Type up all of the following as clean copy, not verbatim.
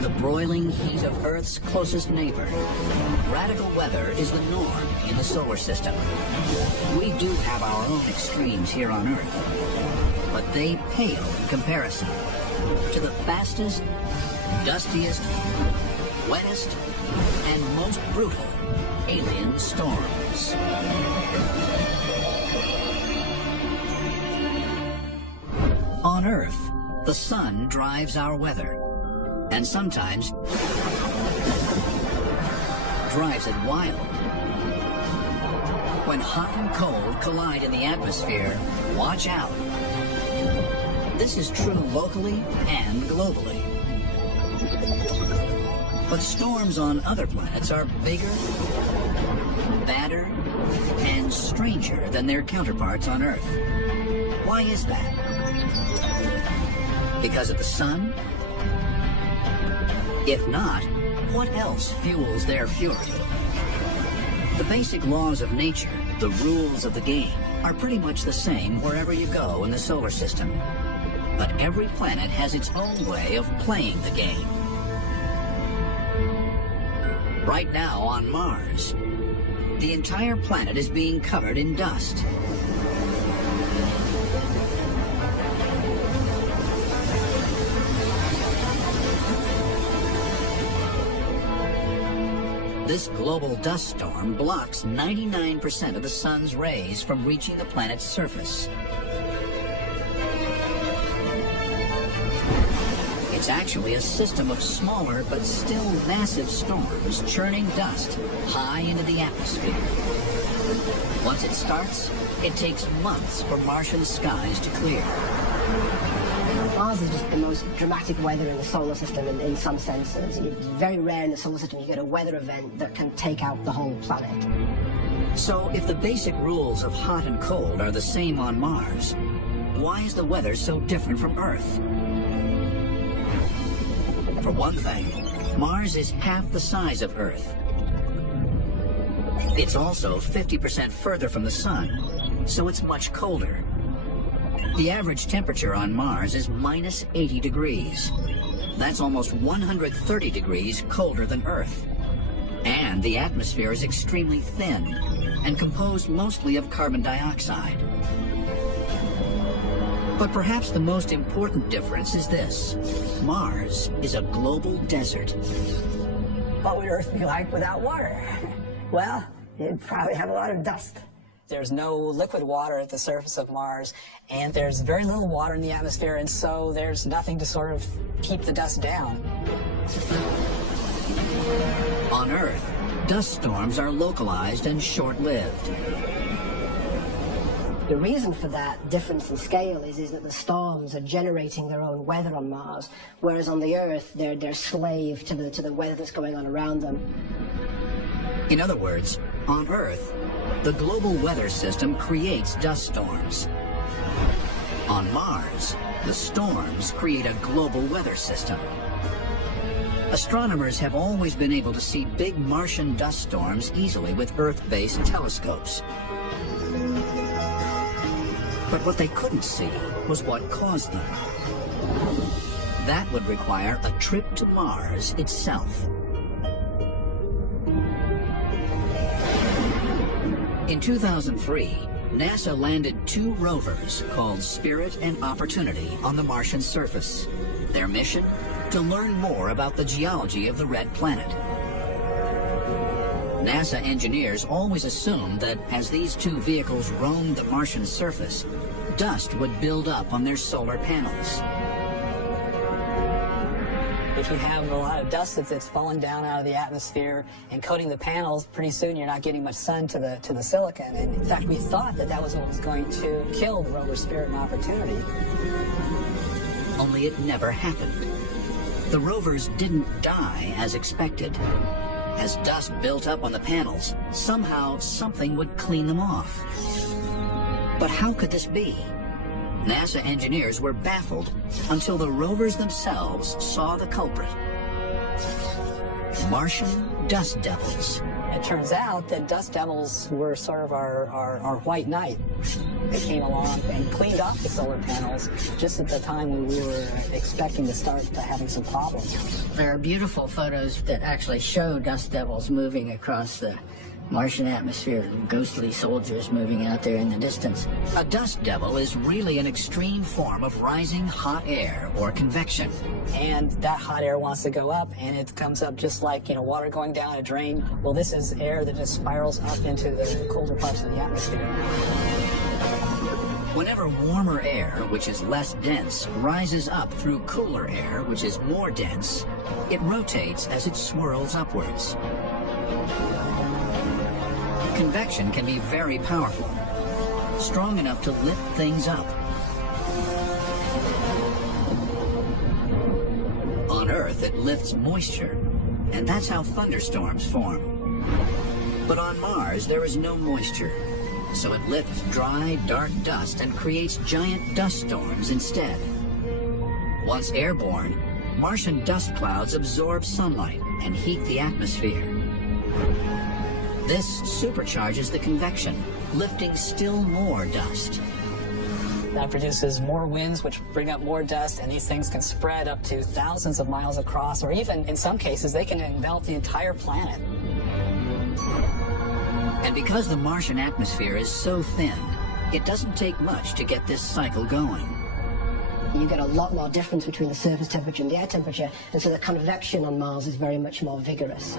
to the broiling heat of Earth's closest neighbor, radical weather is the norm in the solar system. We do have our own extremes here on Earth, but they pale in comparison to the fastest, dustiest, wettest, and most brutal alien storms. On Earth, the sun drives our weather, and sometimes drives it wild. When hot and cold collide in the atmosphere, watch out. This is true locally and globally. But storms on other planets are bigger, badder, and stranger than their counterparts on Earth. Why is that? Because of the sun? If not, what else fuels their fury? The basic laws of nature, the rules of the game, are pretty much the same wherever you go in the solar system. But every planet has its own way of playing the game. Right now on Mars, the entire planet is being covered in dust. This global dust storm blocks 99% of the sun's rays from reaching the planet's surface. It's actually a system of smaller but still massive storms churning dust high into the atmosphere. Once it starts, it takes months for Martian skies to clear. Mars is just the most dramatic weather in the solar system in some senses. It's very rare in the solar system you get a weather event that can take out the whole planet. So if the basic rules of hot and cold are the same on Mars, why is the weather so different from Earth? For one thing, Mars is half the size of Earth. It's also 50% further from the sun, so it's much colder. The average temperature on Mars is minus 80 degrees. That's almost 130 degrees colder than Earth. And the atmosphere is extremely thin and composed mostly of carbon dioxide. But perhaps the most important difference is this. Mars is a global desert. What would Earth be like without water? Well, it'd probably have a lot of dust. There's no liquid water at the surface of Mars, and there's very little water in the atmosphere, and so there's nothing to sort of keep the dust down. On Earth, dust storms are localized and short-lived. The reason for that difference in scale is that the storms are generating their own weather on Mars, whereas on the Earth, they're slave to the weather that's going on around them. In other words, on Earth, the global weather system creates dust storms. On Mars, the storms create a global weather system. Astronomers have always been able to see big Martian dust storms easily with Earth-based telescopes. But what they couldn't see was what caused them. That would require a trip to Mars itself. In 2003, NASA landed 2 rovers called Spirit and Opportunity on the Martian surface. Their mission? To learn more about the geology of the red planet. NASA engineers always assumed that as these 2 vehicles roamed the Martian surface, dust would build up on their solar panels. If you have a lot of dust that's falling down out of the atmosphere and coating the panels, pretty soon you're not getting much sun to the silicon. And in fact, we thought that was what was going to kill the rover Spirit and Opportunity. Only it never happened. The rovers didn't die as expected. As dust built up on the panels, somehow something would clean them off. But how could this be? NASA engineers were baffled until the rovers themselves saw the culprit. Martian dust devils. It turns out that dust devils were sort of our white knight. They came along and cleaned off the solar panels just at the time when we were expecting to start having some problems. There are beautiful photos that actually show dust devils moving across the Martian atmosphere, ghostly soldiers moving out there in the distance. A dust devil is really an extreme form of rising hot air, or convection. And that hot air wants to go up, and it comes up just like, water going down a drain. Well, this is air that just spirals up into the colder parts of the atmosphere. Whenever warmer air, which is less dense, rises up through cooler air, which is more dense, it rotates as it swirls upwards. Convection can be very powerful, strong enough to lift things up. On Earth, it lifts moisture, and that's how thunderstorms form. But on Mars, there is no moisture, so it lifts dry, dark dust and creates giant dust storms instead. Once airborne, Martian dust clouds absorb sunlight and heat the atmosphere. This supercharges the convection, lifting still more dust. That produces more winds, which bring up more dust, and these things can spread up to thousands of miles across, or even, in some cases, they can envelop the entire planet. And because the Martian atmosphere is so thin, it doesn't take much to get this cycle going. You get a lot more difference between the surface temperature and the air temperature, and so the convection on Mars is very much more vigorous.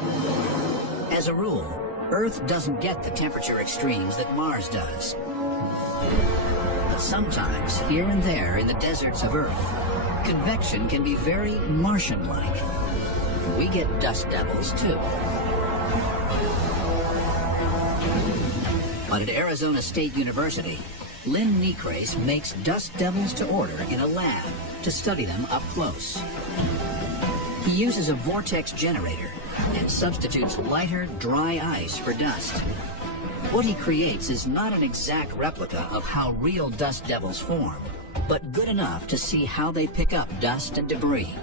As a rule, Earth doesn't get the temperature extremes that Mars does. But sometimes, here and there in the deserts of Earth, convection can be very Martian-like. We get dust devils, too. But at Arizona State University, Lynn Necrace makes dust devils to order in a lab to study them up close. He uses a vortex generator and substitutes lighter, dry ice for dust. What he creates is not an exact replica of how real dust devils form, but good enough to see how they pick up dust and debris.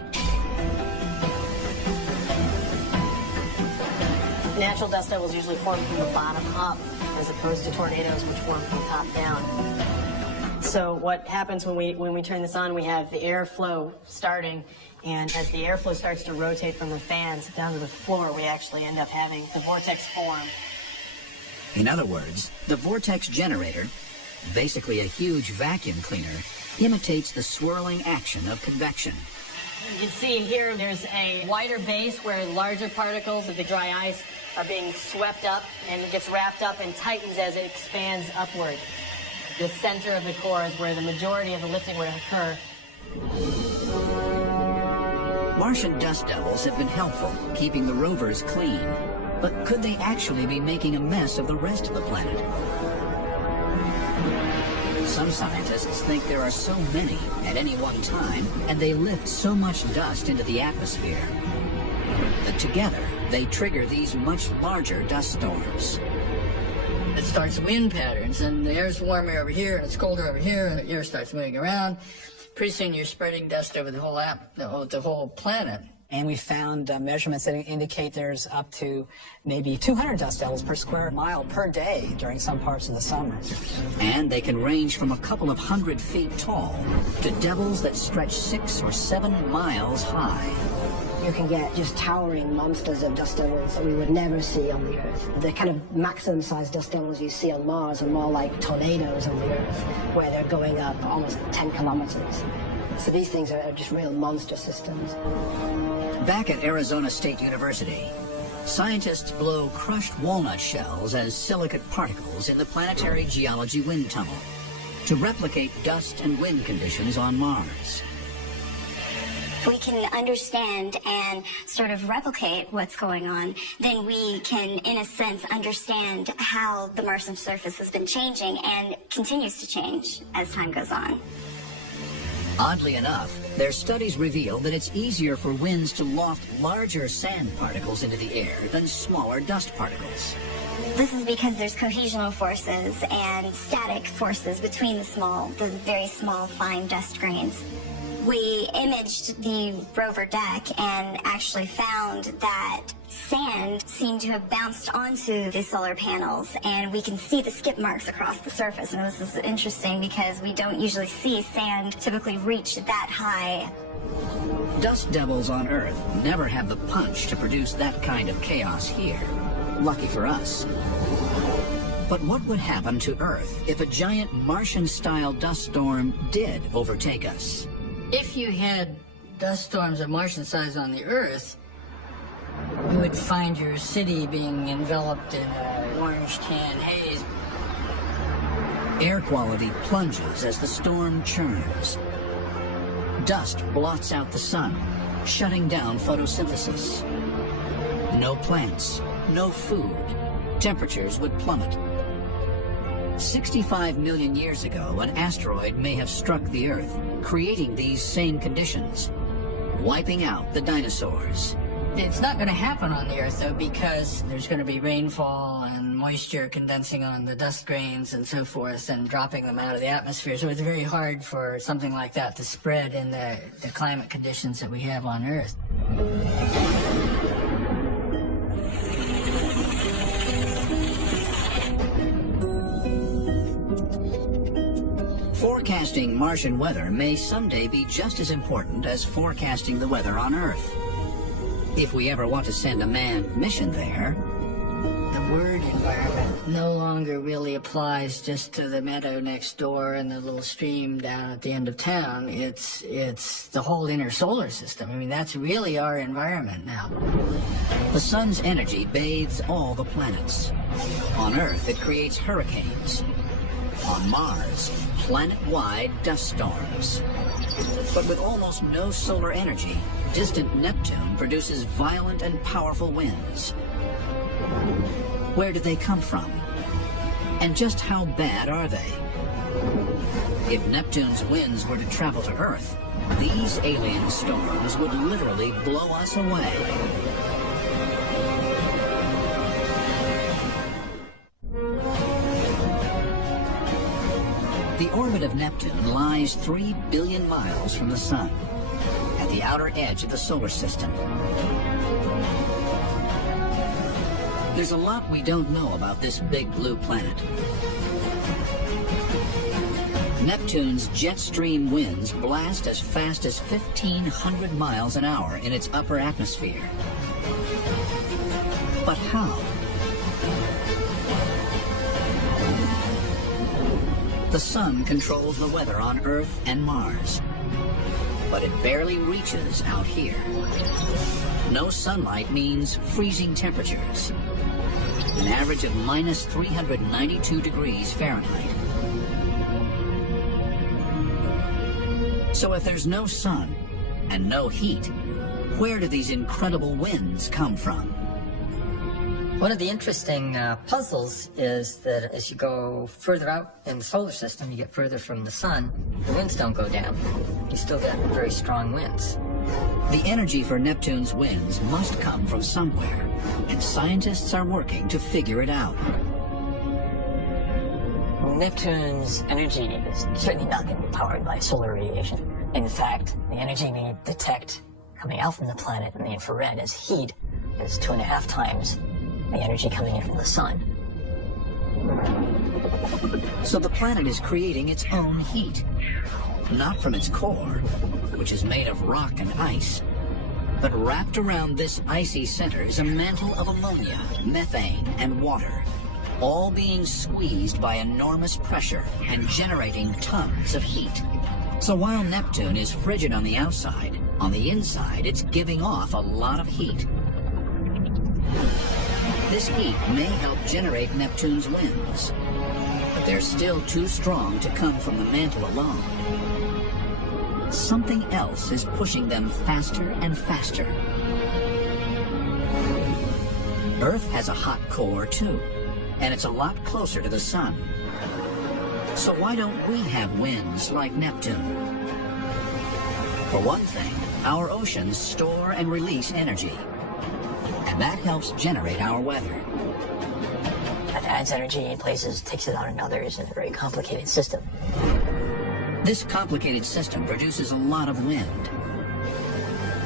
Natural dust devils usually form from the bottom up, as opposed to tornadoes, which form from top down. So what happens when we turn this on, we have the airflow starting, and as the airflow starts to rotate from the fans down to the floor, we actually end up having the vortex form. In other words, the vortex generator, basically a huge vacuum cleaner, imitates the swirling action of convection. You can see here there's a wider base where larger particles of the dry ice are being swept up, and it gets wrapped up and tightens as it expands upward. The center of the core is where the majority of the lifting would occur. Martian dust devils have been helpful, keeping the rovers clean. But could they actually be making a mess of the rest of the planet? Some scientists think there are so many at any one time, and they lift so much dust into the atmosphere, that together they trigger these much larger dust storms. It starts wind patterns, and the air's warmer over here, and it's colder over here, and the air starts moving around. Pretty soon you're spreading dust over the whole planet. And we found measurements that indicate there's up to maybe 200 dust devils per square mile per day during some parts of the summer. And they can range from a couple of 100 feet tall to devils that stretch 6 or 7 miles high. You can get just towering monsters of dust devils that we would never see on the Earth. The kind of maximum size dust devils you see on Mars are more like tornadoes on the Earth, where they're going up almost 10 kilometers. So these things are just real monster systems. Back at Arizona State University, scientists blow crushed walnut shells as silicate particles in the Planetary Geology Wind Tunnel to replicate dust and wind conditions on Mars. We can understand and sort of replicate what's going on, then we can, in a sense, understand how the Martian surface has been changing and continues to change as time goes on. Oddly enough, their studies reveal that it's easier for winds to loft larger sand particles into the air than smaller dust particles. This is because there's cohesional forces and static forces between the very small, fine dust grains. We imaged the rover deck and actually found that sand seemed to have bounced onto the solar panels, and we can see the skip marks across the surface. And this is interesting because we don't usually see sand typically reach that high. Dust devils on Earth never have the punch to produce that kind of chaos here. Lucky for us. But what would happen to Earth if a giant Martian-style dust storm did overtake us? If you had dust storms of Martian size on the Earth, you would find your city being enveloped in an orange-tan haze. Air quality plunges as the storm churns. Dust blots out the sun, shutting down photosynthesis. No plants, no food. Temperatures would plummet. 65 million years ago, an asteroid may have struck the Earth, creating these same conditions, wiping out the dinosaurs. It's not going to happen on the Earth, though, because there's going to be rainfall and moisture condensing on the dust grains and so forth and dropping them out of the atmosphere. So it's very hard for something like that to spread in the climate conditions that we have on Earth. Forecasting Martian weather may someday be just as important as forecasting the weather on Earth. If we ever want to send a manned mission there, The word environment no longer really applies just to the meadow next door and the little stream down at the end of town. It's the whole inner solar system. I mean, that's really our environment now. the sun's energy bathes all the planets. On Earth, it creates hurricanes. On Mars, planet-wide dust storms. But with almost no solar energy, distant Neptune produces violent and powerful winds. Where did they come from? And just how bad are they? If Neptune's winds were to travel to Earth, these alien storms would literally blow us away. The orbit of Neptune lies 3 billion miles from the Sun, at the outer edge of the solar system. There's a lot we don't know about this big blue planet. Neptune's jet stream winds blast as fast as 1,500 miles an hour in its upper atmosphere. But how? The sun controls the weather on Earth and Mars, but it barely reaches out here. No sunlight means freezing temperatures, an average of minus 392 degrees Fahrenheit. So if there's no sun and no heat, where do these incredible winds come from? One of the interesting puzzles is that as you go further out in the solar system, you get further from the sun, the winds don't go down. You still get very strong winds. The energy for Neptune's winds must come from somewhere, and scientists are working to figure it out. Neptune's energy is certainly not going to be powered by solar radiation. In fact, the energy we detect coming out from the planet in the infrared as heat is 2.5 times the energy coming in from the sun. So the planet is creating its own heat, not from its core, which is made of rock and ice, but wrapped around this icy center is a mantle of ammonia, methane, and water, all being squeezed by enormous pressure and generating tons of heat. So while Neptune is frigid on the outside, on the inside it's giving off a lot of heat. This heat may help generate Neptune's winds, but they're still too strong to come from the mantle alone. Something else is pushing them faster and faster. Earth has a hot core too, and it's a lot closer to the sun. So why don't we have winds like Neptune? For one thing, our oceans store and release energy, and that helps generate our weather. That adds energy in places, takes it out in others, in a very complicated system. This complicated system produces a lot of wind.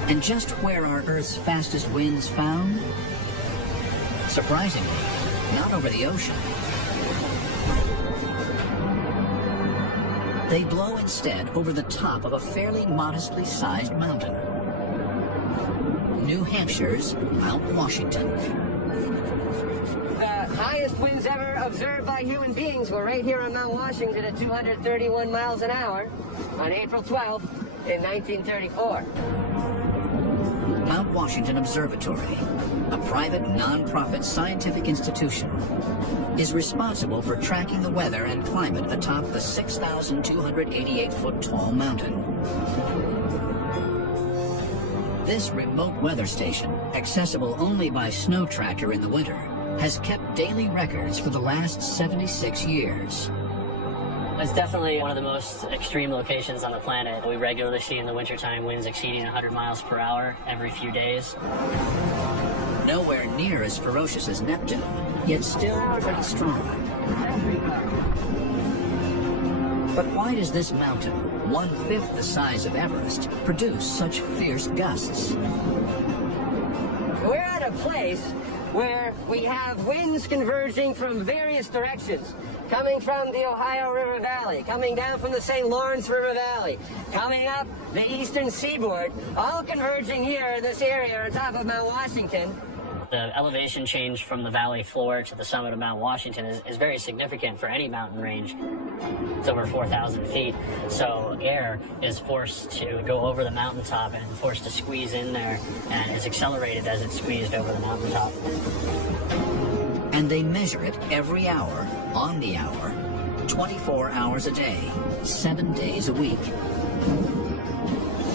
And just where are Earth's fastest winds found? Surprisingly, not over the ocean. They blow instead over the top of a fairly modestly sized mountain. New Hampshire's Mount Washington. The highest winds ever observed by human beings were right here on Mount Washington at 231 miles an hour on April 12th in 1934. Mount Washington Observatory, a private non-profit scientific institution, is responsible for tracking the weather and climate atop the 6,288-foot tall mountain. This remote weather station, accessible only by snow tractor in the winter, has kept daily records for the last 76 years. It's definitely one of the most extreme locations on the planet. We regularly see in the wintertime winds exceeding 100 miles per hour every few days. Nowhere near as ferocious as Neptune, yet still pretty strong. But why does this mountain, 1/5 the size of Everest, produce such fierce gusts? We're at a place where we have winds converging from various directions, coming from the Ohio River Valley, coming down from the St. Lawrence River Valley, coming up the eastern seaboard, all converging here in this area on top of Mount Washington. The elevation change from the valley floor to the summit of Mount Washington is very significant for any mountain range. It's over 4,000 feet, so air is forced to go over the mountaintop and forced to squeeze in there, and is accelerated as it's squeezed over the mountaintop. And they measure it every hour, on the hour, 24 hours a day, 7 days a week.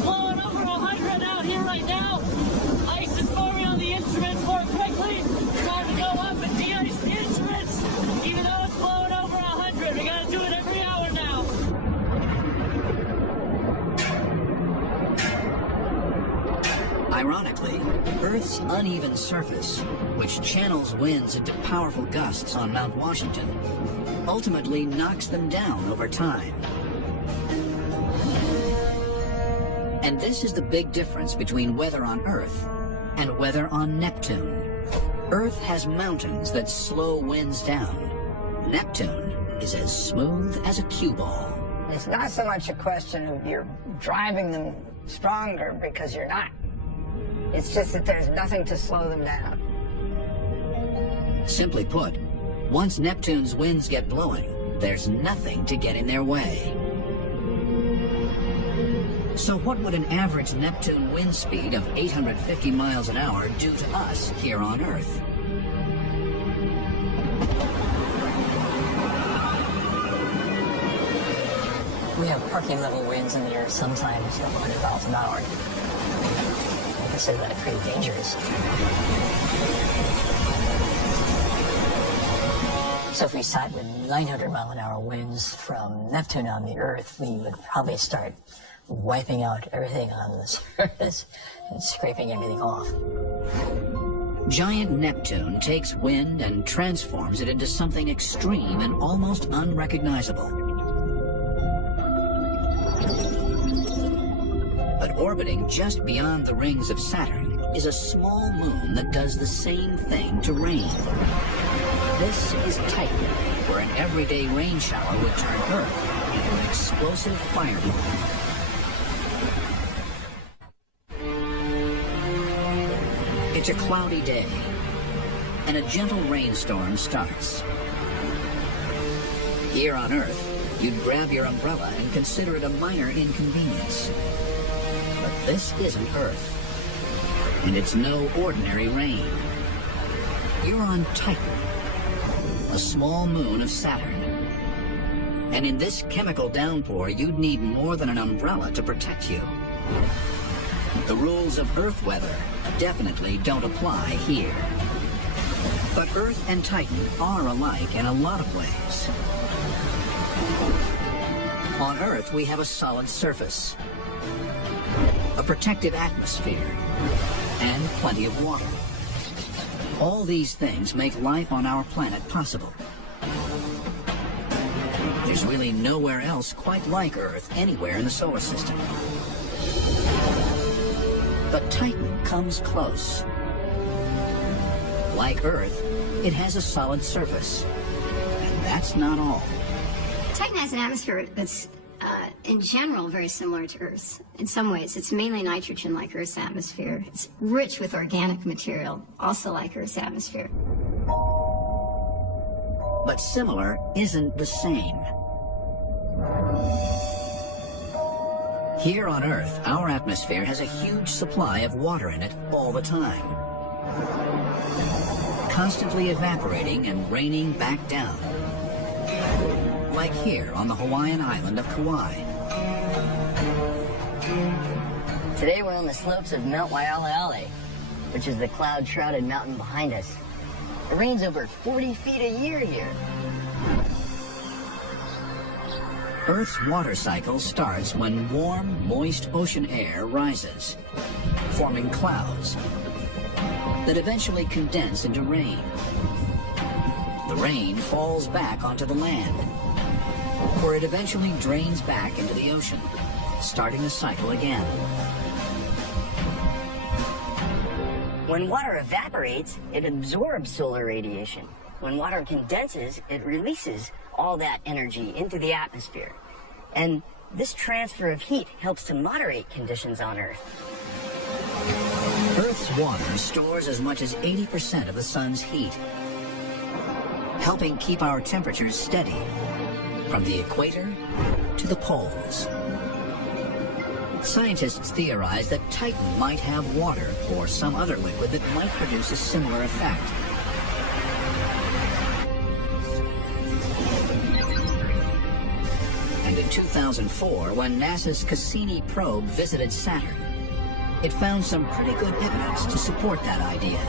Blowing over 100 out here right now. Ice is forming on the instruments more quickly. It's time to go up and de-ice the instruments. Even though it's blowing over 100, we gotta do it every hour now. Ironically, Earth's uneven surface, which channels winds into powerful gusts on Mount Washington, ultimately knocks them down over time. And this is the big difference between weather on Earth and weather on Neptune. Earth has mountains that slow winds down. Neptune is as smooth as a cue ball. It's not so much a question of you're driving them stronger, because you're not. It's just that there's nothing to slow them down. Simply put, once Neptune's winds get blowing, there's nothing to get in their way. So what would an average Neptune wind speed of 850 miles an hour do to us here on Earth? We have parking level winds in the air sometimes of 100 miles an hour. I consider that pretty dangerous. So if we sat with 900 mile an hour winds from Neptune on the Earth, we would probably start wiping out everything on the surface and scraping everything off. Giant Neptune takes wind and transforms it into something extreme and almost unrecognizable. But orbiting just beyond the rings of Saturn is a small moon that does the same thing to rain. This is Titan, where an everyday rain shower would turn Earth into an explosive fireball. It's a cloudy day, and a gentle rainstorm starts. Here on Earth, you'd grab your umbrella and consider it a minor inconvenience. But this isn't Earth, and it's no ordinary rain. You're on Titan, a small moon of Saturn. And in this chemical downpour, you'd need more than an umbrella to protect you. The rules of Earth weather definitely don't apply here. But Earth and Titan are alike in a lot of ways. On Earth, we have a solid surface, a protective atmosphere, and plenty of water. All these things make life on our planet possible. There's really nowhere else quite like Earth anywhere in the solar system. But Titan comes close. Like Earth, it has a solid surface. And that's not all. Titan has an atmosphere that's, in general, very similar to Earth's. In some ways, it's mainly nitrogen like Earth's atmosphere. It's rich with organic material, also like Earth's atmosphere. But similar isn't the same. Here on Earth, our atmosphere has a huge supply of water in it all the time, constantly evaporating and raining back down, like here on the Hawaiian island of Kauai. Today we're on the slopes of Mount Waialeale, which is the cloud-shrouded mountain behind us. It rains over 40 feet a year here. Earth's water cycle starts when warm, moist ocean air rises, forming clouds that eventually condense into rain. The rain falls back onto the land, where it eventually drains back into the ocean, starting the cycle again. When water evaporates, it absorbs solar radiation. When water condenses, it releases all that energy into the atmosphere. And this transfer of heat helps to moderate conditions on Earth. Earth's water stores as much as 80% of the sun's heat, helping keep our temperatures steady from the equator to the poles. Scientists theorize that Titan might have water or some other liquid that might produce a similar effect. And in 2004, when NASA's Cassini probe visited Saturn, it found some pretty good evidence to support that idea.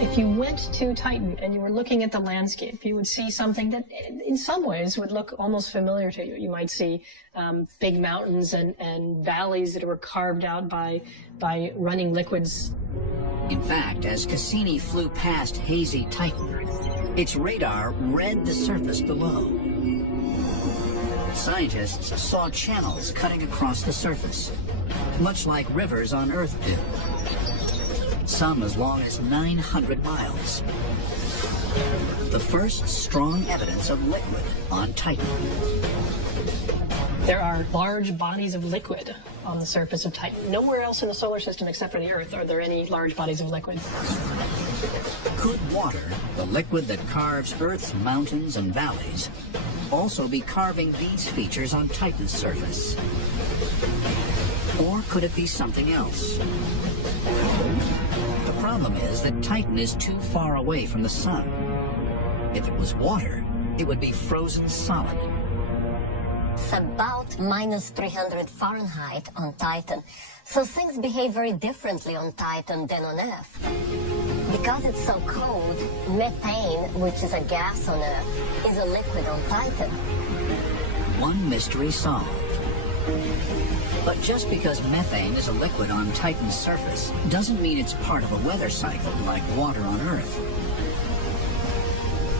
If you went to Titan and you were looking at the landscape, you would see something that in some ways would look almost familiar to you. You might see big mountains and valleys that were carved out by running liquids. In fact, as Cassini flew past hazy Titan, its radar read the surface below. Scientists saw channels cutting across the surface, much like rivers on Earth do. Some as long as 900 miles. The first strong evidence of liquid on Titan. There are large bodies of liquid on the surface of Titan. Nowhere else in the solar system except for the Earth are there any large bodies of liquid. Could water, the liquid that carves Earth's mountains and valleys, also be carving these features on Titan's surface? Or could it be something else? The problem is that Titan is too far away from the sun. If it was water, it would be frozen solid. It's about minus 300 Fahrenheit on Titan, so things behave very differently on Titan than on Earth. Because it's so cold, methane, which is a gas on Earth, is a liquid on Titan. One mystery solved. But just because methane is a liquid on Titan's surface doesn't mean it's part of a weather cycle like water on Earth.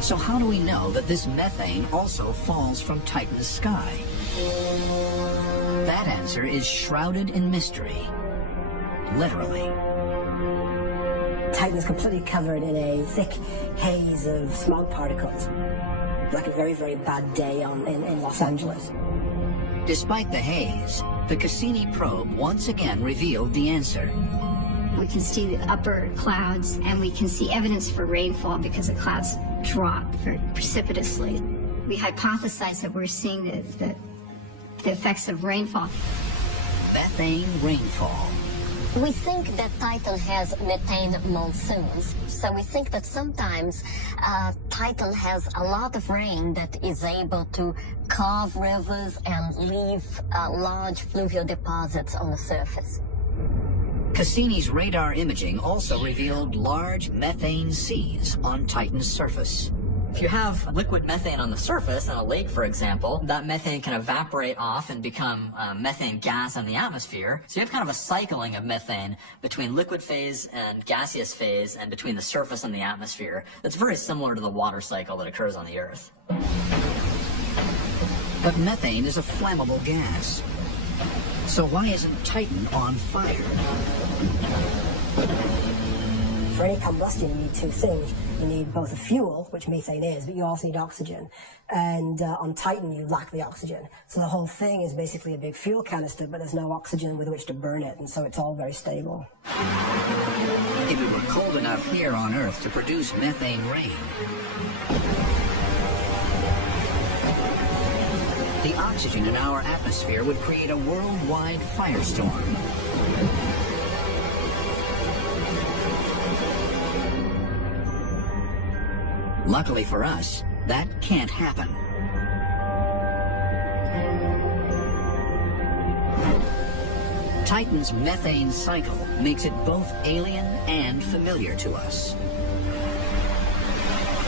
So how do we know that this methane also falls from Titan's sky? That answer is shrouded in mystery. Literally. Titan is completely covered in a thick haze of smog particles. Like a very, very bad day in Los Angeles. Despite the haze, the Cassini probe once again revealed the answer. We can see the upper clouds, and we can see evidence for rainfall because the clouds drop very precipitously. We hypothesize that we're seeing the effects of rainfall. Methane rainfall. We think that Titan has methane monsoons, so we think that sometimes Titan has a lot of rain that is able to carve rivers and leave large fluvial deposits on the surface. Cassini's radar imaging also revealed large methane seas on Titan's surface. If you have liquid methane on the surface, in a lake for example, that methane can evaporate off and become methane gas in the atmosphere. So you have kind of a cycling of methane between liquid phase and gaseous phase and between the surface and the atmosphere. That's very similar to the water cycle that occurs on the Earth. But methane is a flammable gas. So why isn't Titan on fire? For any combustion, you need two things. You need both a fuel, which methane is, but you also need oxygen. And on Titan, you lack the oxygen. So the whole thing is basically a big fuel canister, but there's no oxygen with which to burn it, and so it's all very stable. If it were cold enough here on Earth to produce methane rain, the oxygen in our atmosphere would create a worldwide firestorm. Luckily for us, that can't happen. Titan's methane cycle makes it both alien and familiar to us.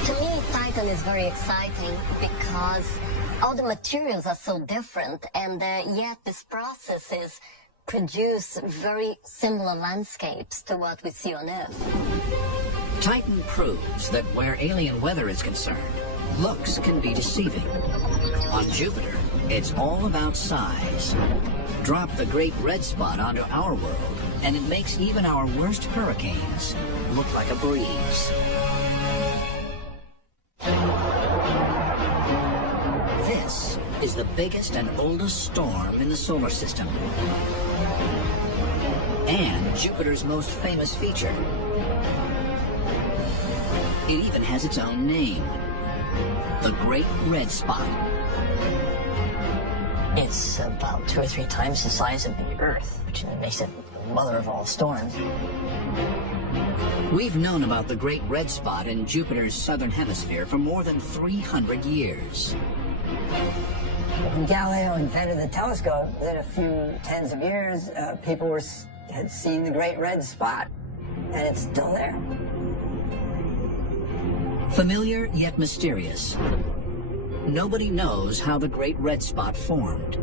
To me, Titan is very exciting because all the materials are so different, and yet these processes produce very similar landscapes to what we see on Earth. Titan proves that where alien weather is concerned, looks can be deceiving. On Jupiter, it's all about size. Drop the Great Red Spot onto our world, and it makes even our worst hurricanes look like a breeze. This is the biggest and oldest storm in the solar system. And Jupiter's most famous feature. It even has its own name, the Great Red Spot. It's about 2 or 3 times the size of the Earth, which makes it the mother of all storms. We've known about the Great Red Spot in Jupiter's southern hemisphere for more than 300 years. When Galileo invented the telescope, within a few tens of years, people had seen the Great Red Spot, and it's still there. Familiar yet mysterious. Nobody knows how the Great Red Spot formed.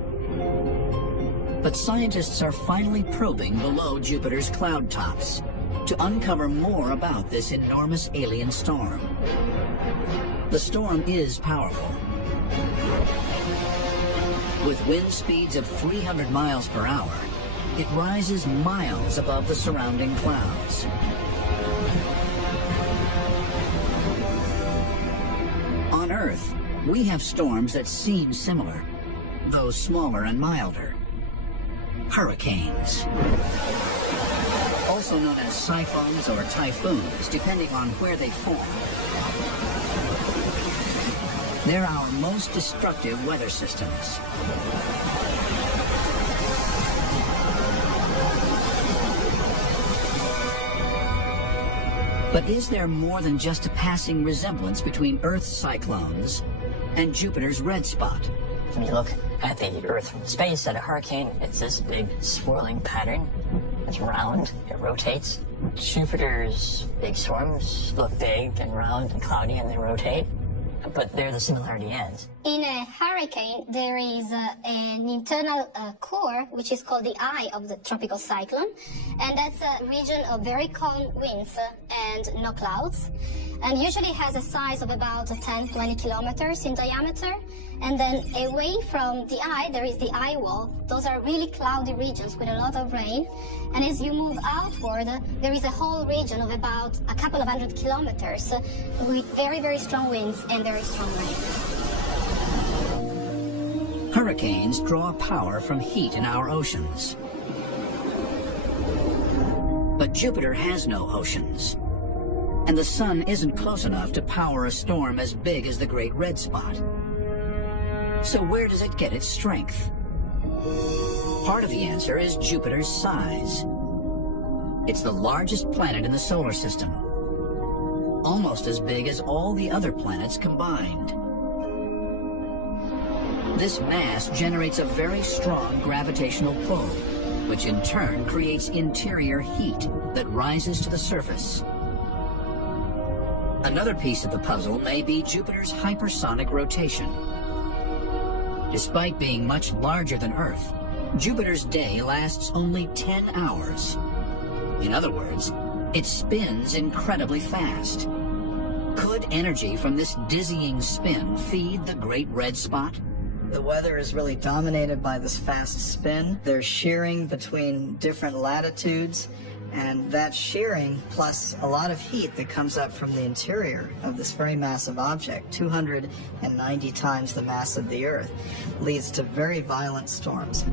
But scientists are finally probing below Jupiter's cloud tops to uncover more about this enormous alien storm. The storm is powerful. With wind speeds of 300 miles per hour, it rises miles above the surrounding clouds. On Earth, we have storms that seem similar, though smaller and milder. Hurricanes. Also known as cyclones or typhoons, depending on where they form. They're our most destructive weather systems. But is there more than just a passing resemblance between Earth's cyclones and Jupiter's red spot? When you look at the Earth from space at a hurricane, it's this big swirling pattern. It's round, it rotates. Jupiter's big storms look big and round and cloudy, and they rotate. But there the similarity ends. In a hurricane, there is an internal core, which is called the eye of the tropical cyclone. And that's a region of very calm winds and no clouds. And usually has a size of about 10, 20 kilometers in diameter. And then away from the eye, there is the eye wall. Those are really cloudy regions with a lot of rain. And as you move outward, there is a whole region of about a couple of 100 kilometers with very, very strong winds and very strong rain. Hurricanes draw power from heat in our oceans. But Jupiter has no oceans. And the sun isn't close enough to power a storm as big as the Great Red Spot. So where does it get its strength? Part of the answer is Jupiter's size. It's the largest planet in the solar system, almost as big as all the other planets combined. This mass generates a very strong gravitational pull, which in turn creates interior heat that rises to the surface. Another piece of the puzzle may be Jupiter's hypersonic rotation. Despite being much larger than Earth, Jupiter's day lasts only 10 hours. In other words, it spins incredibly fast. Could energy from this dizzying spin feed the Great Red Spot? The weather is really dominated by this fast spin. There's shearing between different latitudes, and that shearing, plus a lot of heat that comes up from the interior of this very massive object, 290 times the mass of the Earth, leads to very violent storms.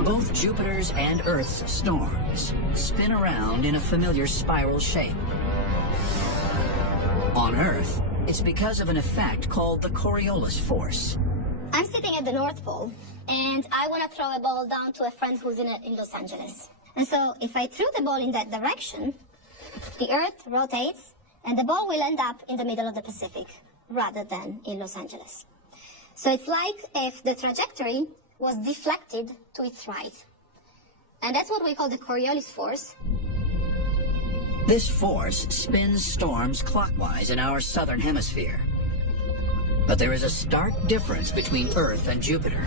Both Jupiter's and Earth's storms spin around in a familiar spiral shape. On Earth, it's because of an effect called the Coriolis force. I'm sitting at the North Pole, and I want to throw a ball down to a friend who's in Los Angeles. And so if I threw the ball in that direction, the Earth rotates, and the ball will end up in the middle of the Pacific rather than in Los Angeles. So it's like if the trajectory was deflected to its right. And that's what we call the Coriolis force. This force spins storms clockwise in our southern hemisphere. But there is a stark difference between Earth and Jupiter.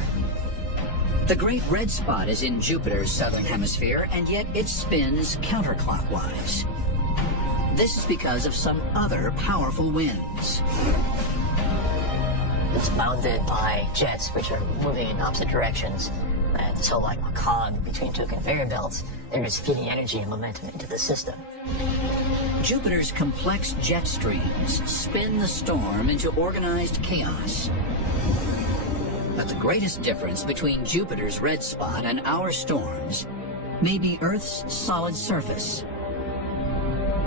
The Great Red Spot is in Jupiter's southern hemisphere, and yet it spins counterclockwise. This is because of some other powerful winds. It's bounded by jets, which are moving in opposite directions. And so like a cog between two conveyor belts, they're just feeding energy and momentum into the system. Jupiter's complex jet streams spin the storm into organized chaos. But the greatest difference between Jupiter's red spot and our storms may be Earth's solid surface.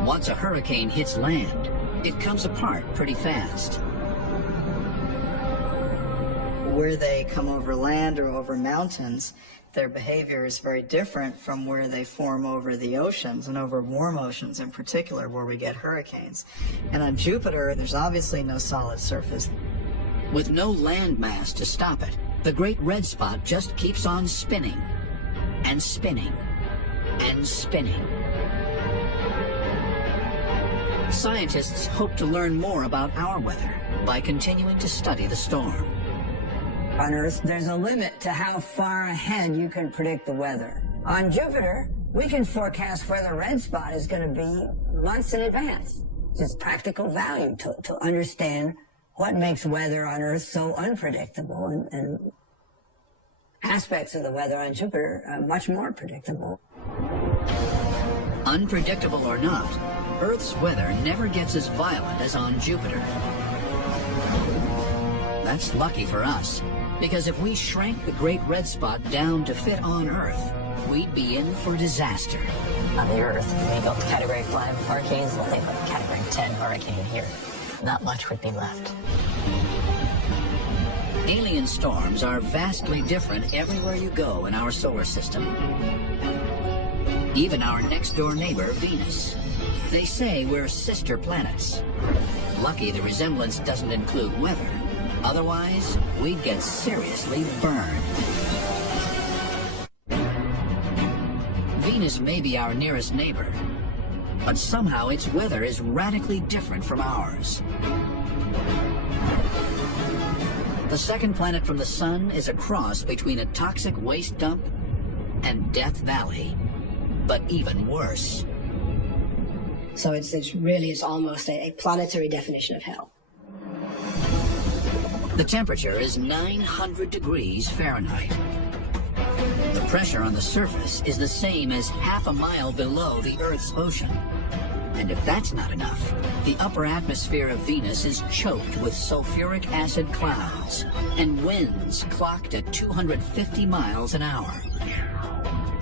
Once a hurricane hits land, it comes apart pretty fast. Where they come over land or over mountains, their behavior is very different from where they form over the oceans, and over warm oceans in particular, where we get hurricanes. And on Jupiter, there's obviously no solid surface. With no land mass to stop it, the Great Red Spot just keeps on spinning, and spinning, and spinning. Scientists hope to learn more about our weather by continuing to study the storm. On Earth, there's a limit to how far ahead you can predict the weather. On Jupiter, we can forecast where the red spot is going to be months in advance. It's practical value to understand what makes weather on Earth so unpredictable, and aspects of the weather on Jupiter are much more predictable. Unpredictable or not, Earth's weather never gets as violent as on Jupiter. That's lucky for us, because if we shrank the Great Red Spot down to fit on Earth, we'd be in for disaster. On the Earth, we go to Category 5 hurricanes, we'll think like Category 10 hurricane here. Not much would be left. Alien storms are vastly different everywhere you go in our solar system. Even our next-door neighbor, Venus. They say we're sister planets. Lucky the resemblance doesn't include weather. Otherwise, we'd get seriously burned. Venus may be our nearest neighbor, but somehow its weather is radically different from ours. The second planet from the Sun is a cross between a toxic waste dump and Death Valley, but even worse. So it's almost a planetary definition of hell. The temperature is 900 degrees Fahrenheit. The pressure on the surface is the same as half a mile below the Earth's ocean. And if that's not enough, the upper atmosphere of Venus is choked with sulfuric acid clouds and winds clocked at 250 miles an hour.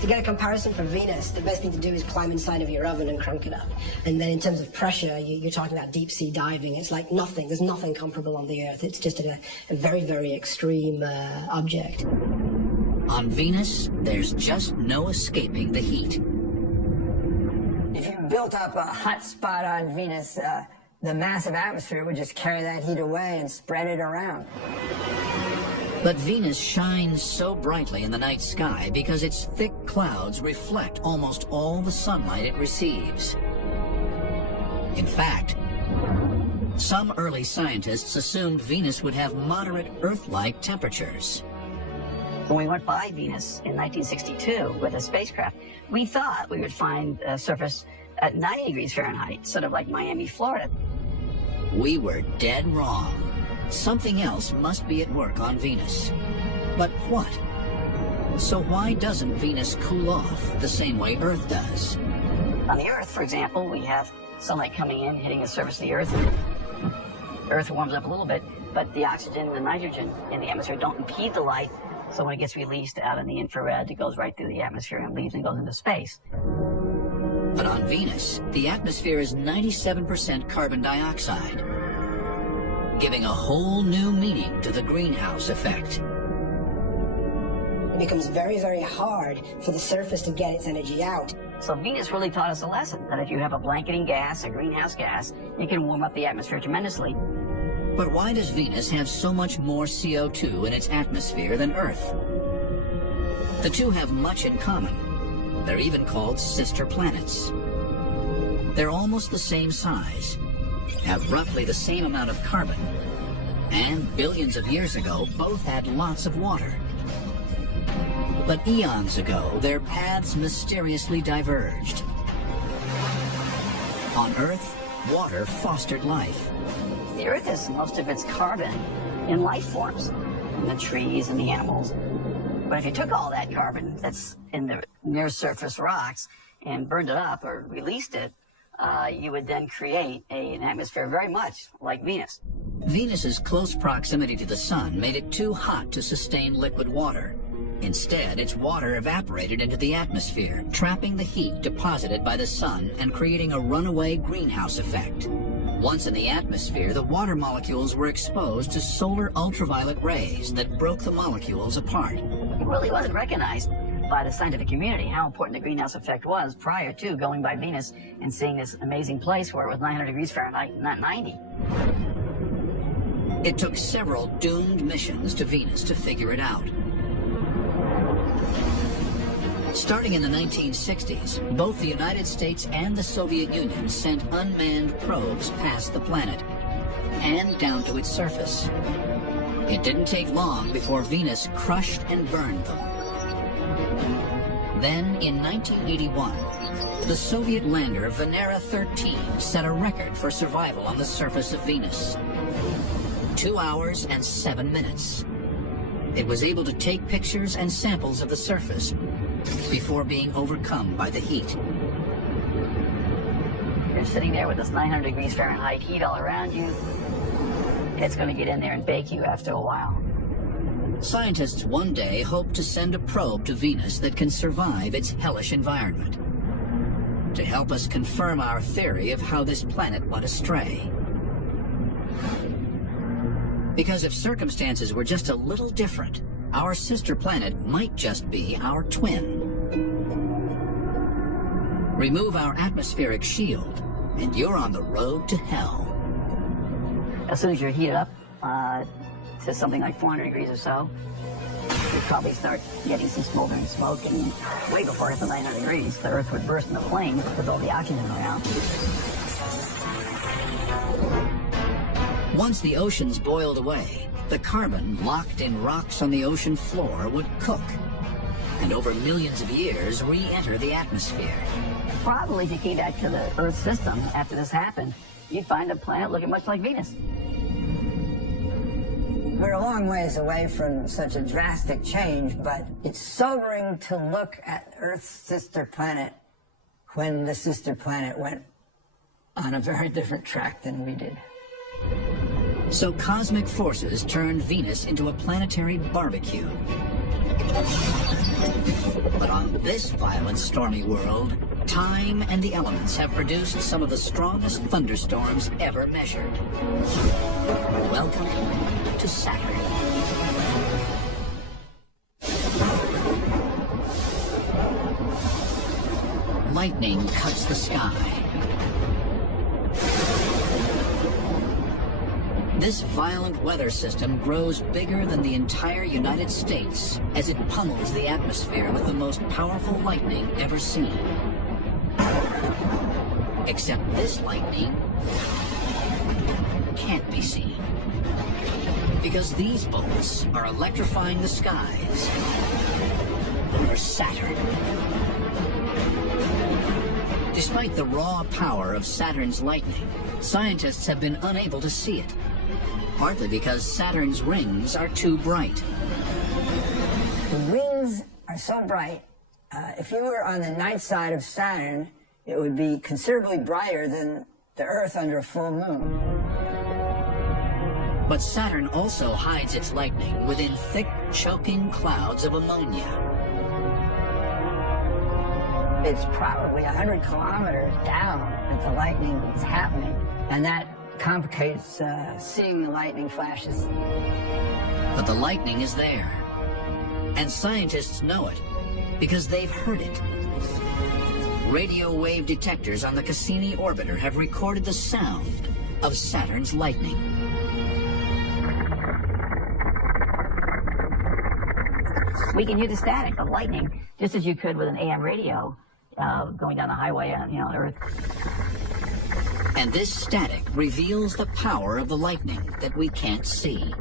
To get a comparison for Venus, the best thing to do is climb inside of your oven and crank it up. And then in terms of pressure, you're talking about deep sea diving. It's like nothing. There's nothing comparable on the Earth. It's just a very, very extreme object. On Venus, there's just no escaping the heat. If you built up a hot spot on Venus, the massive atmosphere would just carry that heat away and spread it around. But Venus shines so brightly in the night sky because its thick clouds reflect almost all the sunlight it receives. In fact, some early scientists assumed Venus would have moderate Earth-like temperatures. When we went by Venus in 1962 with a spacecraft, we thought we would find a surface at 90 degrees Fahrenheit, sort of like Miami, Florida. We were dead wrong. Something else must be at work on Venus. But what? So why doesn't Venus cool off the same way Earth does? On the Earth, for example, we have sunlight coming in, hitting the surface of the Earth. Earth warms up a little bit, but the oxygen and the nitrogen in the atmosphere don't impede the light, so when it gets released out in the infrared, it goes right through the atmosphere and leaves and goes into space. But on Venus, the atmosphere is 97% carbon dioxide, giving a whole new meaning to the greenhouse effect. It becomes very, very hard for the surface to get its energy out. So Venus really taught us a lesson, that if you have a blanketing gas, a greenhouse gas, you can warm up the atmosphere tremendously. But why does Venus have so much more CO2 in its atmosphere than Earth? The two have much in common. They're even called sister planets. They're almost the same size, have roughly the same amount of carbon, and billions of years ago, both had lots of water. But eons ago, their paths mysteriously diverged. On Earth, water fostered life. The Earth has most of its carbon in life forms, in the trees and the animals. But if you took all that carbon that's in the near-surface rocks and burned it up or released it, you would then create an atmosphere very much like Venus. Venus's close proximity to the sun made it too hot to sustain liquid water. Instead, its water evaporated into the atmosphere, trapping the heat deposited by the sun and creating a runaway greenhouse effect. Once in the atmosphere, the water molecules were exposed to solar ultraviolet rays that broke the molecules apart. It really wasn't recognized by the scientific community how important the greenhouse effect was prior to going by Venus and seeing this amazing place where it was 900 degrees Fahrenheit, not 90. It took several doomed missions to Venus to figure it out. Starting in the 1960s, both the United States and the Soviet Union sent unmanned probes past the planet and down to its surface. It didn't take long before Venus crushed and burned them. Then, in 1981, the Soviet lander Venera 13 set a record for survival on the surface of Venus. 2 hours and 7 minutes. It was able to take pictures and samples of the surface before being overcome by the heat. You're sitting there with this 900 degrees Fahrenheit heat all around you. It's going to get in there and bake you after a while. Scientists one day hope to send a probe to Venus that can survive its hellish environment, to help us confirm our theory of how this planet went astray. Because if circumstances were just a little different, our sister planet might just be our twin. Remove our atmospheric shield, and you're on the road to hell. As soon as you're heated up to something like 400 degrees or so, you'd probably start getting some smoldering smoke, and way before it hit the 900 degrees, the Earth would burst into flames with all the oxygen around. Once the oceans boiled away, the carbon locked in rocks on the ocean floor would cook, and over millions of years re-enter the atmosphere. Probably if you came back to the Earth system after this happened, you'd find a planet looking much like Venus. We're a long ways away from such a drastic change, but it's sobering to look at Earth's sister planet when the sister planet went on a very different track than we did. So cosmic forces turned Venus into a planetary barbecue. But on this violent, stormy world, time and the elements have produced some of the strongest thunderstorms ever measured. Welcome to Saturn. Lightning cuts the sky. This violent weather system grows bigger than the entire United States as it pummels the atmosphere with the most powerful lightning ever seen. Except this lightning can't be seen, because these bolts are electrifying the skies over Saturn. Despite the raw power of Saturn's lightning, scientists have been unable to see it. partly because Saturn's rings are too bright. The rings are so bright, if you were on the night side of Saturn, it would be considerably brighter than the Earth under a full moon. But Saturn also hides its lightning within thick, choking clouds of ammonia. It's probably 100 kilometers down that the lightning is happening, and that complicates seeing the lightning flashes. But the lightning is there, and scientists know it because they've heard it. Radio wave detectors on the Cassini orbiter have recorded the sound of Saturn's lightning. We can hear the static of lightning just as you could with an AM radio going down the highway on Earth. And this static reveals the power of the lightning that we can't see.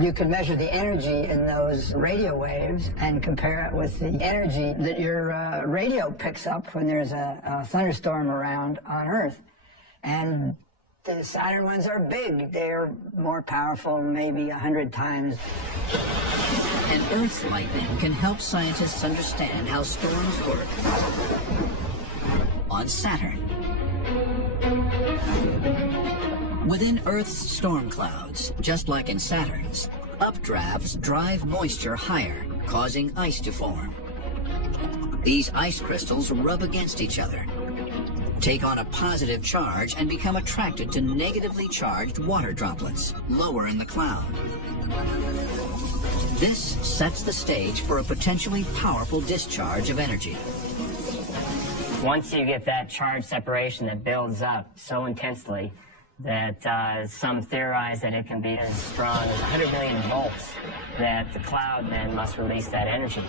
You can measure the energy in those radio waves and compare it with the energy that your radio picks up when there's a thunderstorm around on Earth. And the Saturn ones are big. They're more powerful, maybe 100 times. And Earth's lightning can help scientists understand how storms work on Saturn. Within Earth's storm clouds, just like in Saturn's, updrafts drive moisture higher, causing ice to form. These ice crystals rub against each other, take on a positive charge, and become attracted to negatively charged water droplets lower in the cloud. This sets the stage for a potentially powerful discharge of energy. Once you get that charge separation that builds up so intensely that some theorize that it can be as strong as 100 million volts, that the cloud then must release that energy.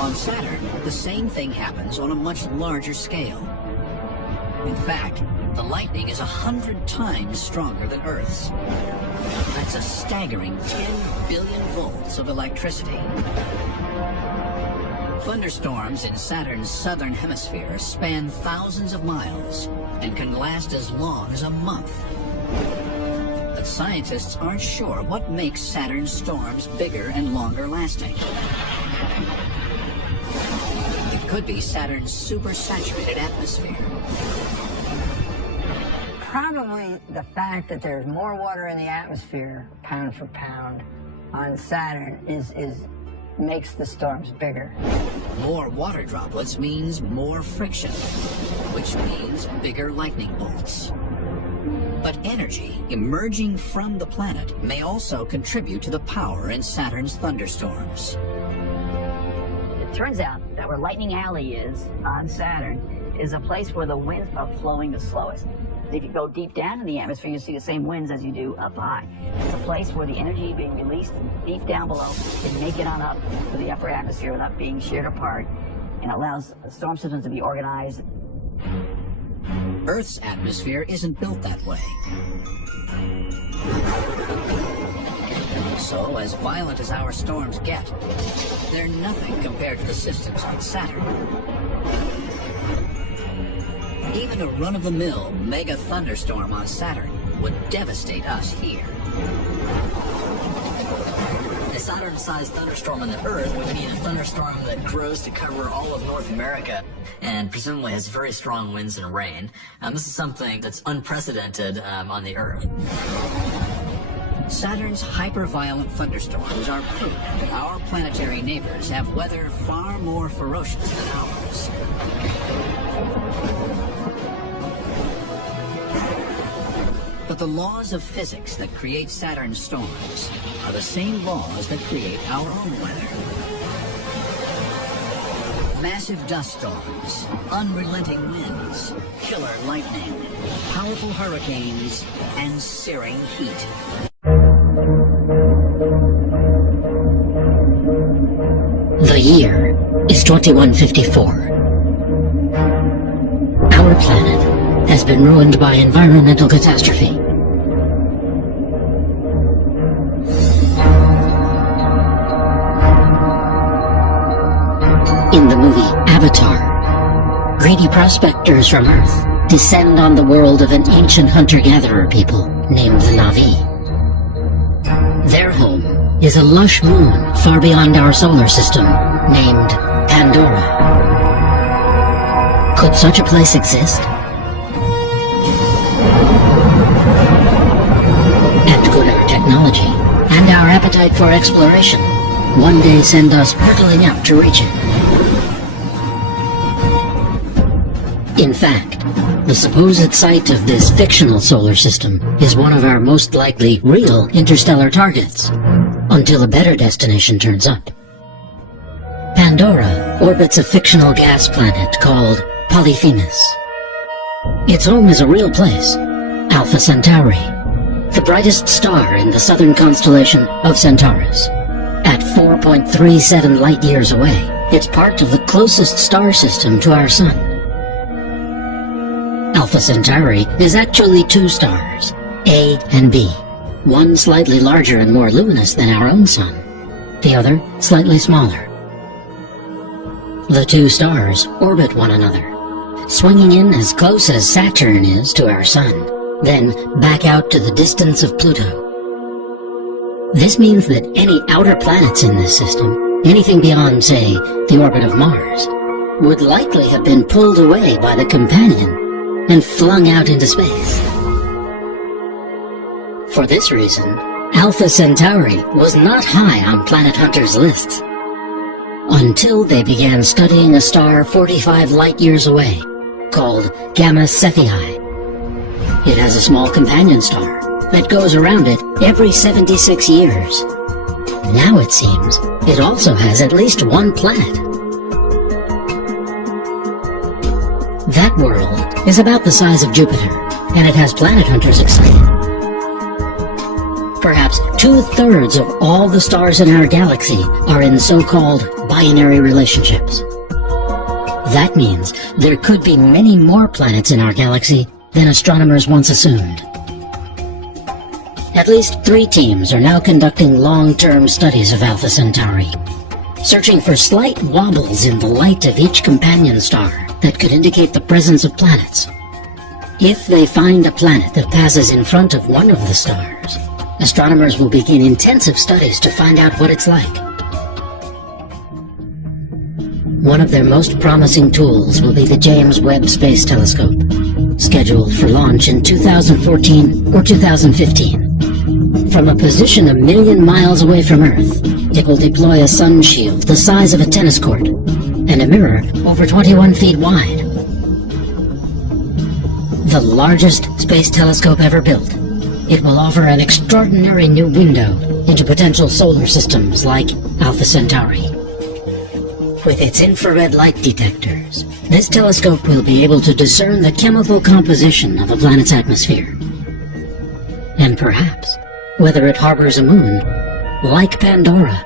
On Saturn, the same thing happens on a much larger scale. In fact, the lightning is 100 times stronger than Earth's. That's a staggering 10 billion volts of electricity. Thunderstorms in Saturn's southern hemisphere span thousands of miles and can last as long as a month. But scientists aren't sure what makes Saturn's storms bigger and longer lasting. It could be Saturn's supersaturated atmosphere. Probably the fact that there's more water in the atmosphere, pound for pound, on Saturn makes the storms bigger. More water droplets means more friction, which means bigger lightning bolts. But energy emerging from the planet may also contribute to the power in Saturn's thunderstorms. It turns out that where Lightning Alley is on Saturn is a place where the winds are flowing the slowest. If you go deep down in the atmosphere, you see the same winds as you do up high. It's a place where the energy being released deep down below can make it on up to the upper atmosphere without being sheared apart, and allows storm systems to be organized. Earth's atmosphere isn't built that way. So, as violent as our storms get, they're nothing compared to the systems on Saturn. Even a run-of-the-mill mega thunderstorm on Saturn would devastate us here. A Saturn-sized thunderstorm on the Earth would mean a thunderstorm that grows to cover all of North America and presumably has very strong winds and rain. This is something that's unprecedented on the Earth. Saturn's hyper-violent thunderstorms are proof that our planetary neighbors have weather far more ferocious than ours. But the laws of physics that create Saturn's storms are the same laws that create our own weather. Massive dust storms, unrelenting winds, killer lightning, powerful hurricanes, and searing heat. The year is 2154. Our planet has been ruined by environmental catastrophe. In the movie Avatar, greedy prospectors from Earth descend on the world of an ancient hunter-gatherer people named the Na'vi. Their home is a lush moon far beyond our solar system named Pandora. Could such a place exist? And could our technology and our appetite for exploration one day send us hurtling out to reach it? In fact, the supposed site of this fictional solar system is one of our most likely real interstellar targets, until a better destination turns up. Pandora orbits a fictional gas planet called Polyphemus. Its home is a real place, Alpha Centauri, the brightest star in the southern constellation of Centaurus. At 4.37 light-years away, it's part of the closest star system to our Sun. Alpha Centauri is actually two stars, A and B, one slightly larger and more luminous than our own Sun, the other slightly smaller. The two stars orbit one another, swinging in as close as Saturn is to our Sun, then back out to the distance of Pluto. This means that any outer planets in this system, anything beyond, say, the orbit of Mars, would likely have been pulled away by the companion and flung out into space. For this reason, Alpha Centauri was not high on planet hunters' lists, until they began studying a star 45 light-years away, called Gamma Cephei. It has a small companion star that goes around it every 76 years. Now it seems it also has at least one planet. That world is about the size of Jupiter, and it has planet hunters excited. Perhaps 2/3 of all the stars in our galaxy are in so-called binary relationships. That means there could be many more planets in our galaxy than astronomers once assumed. At least 3 teams are now conducting long-term studies of Alpha Centauri, searching for slight wobbles in the light of each companion star that could indicate the presence of planets. If they find a planet that passes in front of one of the stars, astronomers will begin intensive studies to find out what it's like. One of their most promising tools will be the James Webb Space Telescope, scheduled for launch in 2014 or 2015. From a position 1 million miles away from Earth, it will deploy a sun shield the size of a tennis court and a mirror over 21 feet wide. The largest space telescope ever built, it will offer an extraordinary new window into potential solar systems like Alpha Centauri. With its infrared light detectors, this telescope will be able to discern the chemical composition of a planet's atmosphere. And perhaps whether it harbors a moon, like Pandora.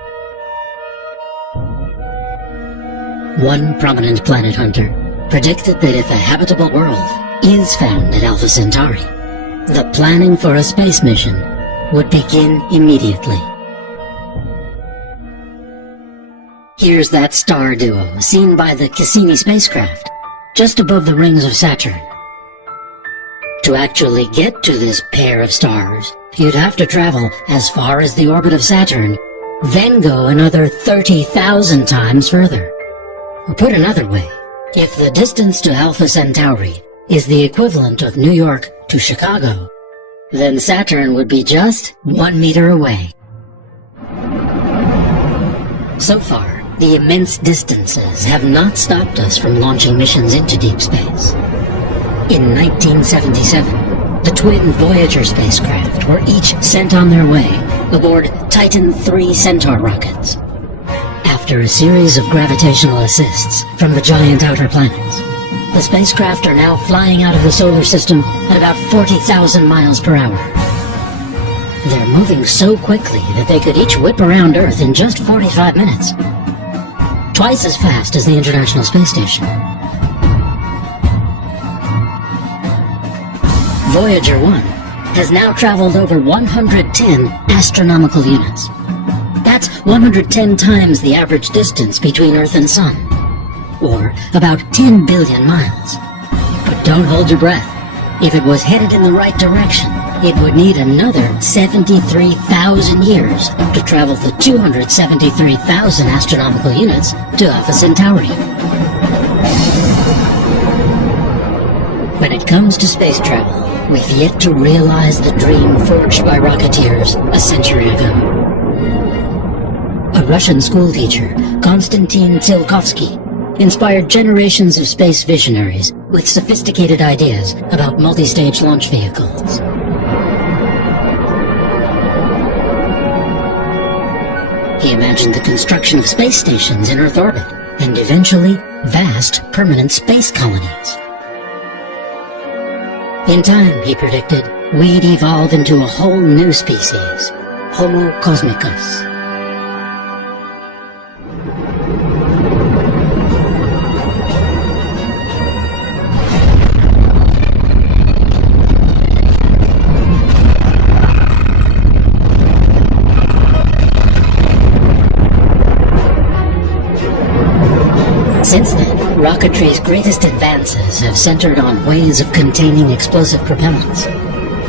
One prominent planet hunter predicted that if a habitable world is found at Alpha Centauri, the planning for a space mission would begin immediately. Here's that star duo seen by the Cassini spacecraft, just above the rings of Saturn. To actually get to this pair of stars, you'd have to travel as far as the orbit of Saturn, then go another 30,000 times further. Or put another way, if the distance to Alpha Centauri is the equivalent of New York to Chicago, then Saturn would be just 1 meter away. So far, the immense distances have not stopped us from launching missions into deep space. In 1977, the twin Voyager spacecraft were each sent on their way aboard Titan III Centaur rockets. After a series of gravitational assists from the giant outer planets, the spacecraft are now flying out of the solar system at about 40,000 miles per hour. They're moving so quickly that they could each whip around Earth in just 45 minutes. Twice as fast as the International Space Station. Voyager 1 has now traveled over 110 astronomical units. That's 110 times the average distance between Earth and Sun, or about 10 billion miles. But don't hold your breath. If it was headed in the right direction, it would need another 73,000 years to travel the 273,000 astronomical units to Alpha Centauri. When it comes to space travel, we've yet to realize the dream forged by rocketeers a century ago. A Russian schoolteacher, Konstantin Tsiolkovsky, inspired generations of space visionaries with sophisticated ideas about multi-stage launch vehicles. He imagined the construction of space stations in Earth orbit, and eventually, vast permanent space colonies. In time, he predicted, we'd evolve into a whole new species, Homo cosmicus. Since then, rocketry's greatest advances have centered on ways of containing explosive propellants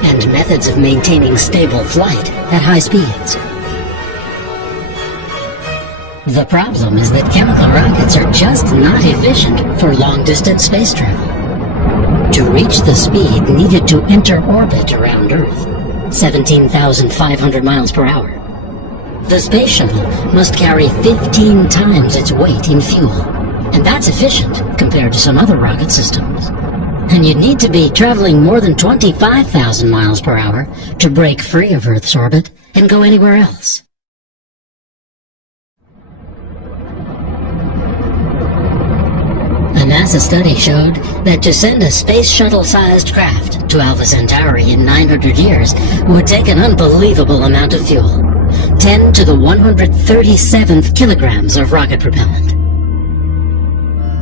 and methods of maintaining stable flight at high speeds. The problem is that chemical rockets are just not efficient for long-distance space travel. To reach the speed needed to enter orbit around Earth, 17,500 miles per hour, the space shuttle must carry 15 times its weight in fuel. And that's efficient compared to some other rocket systems. And you'd need to be traveling more than 25,000 miles per hour to break free of Earth's orbit and go anywhere else. A NASA study showed that to send a space shuttle-sized craft to Alpha Centauri in 900 years would take an unbelievable amount of fuel. 10 to the 137th kilograms of rocket propellant.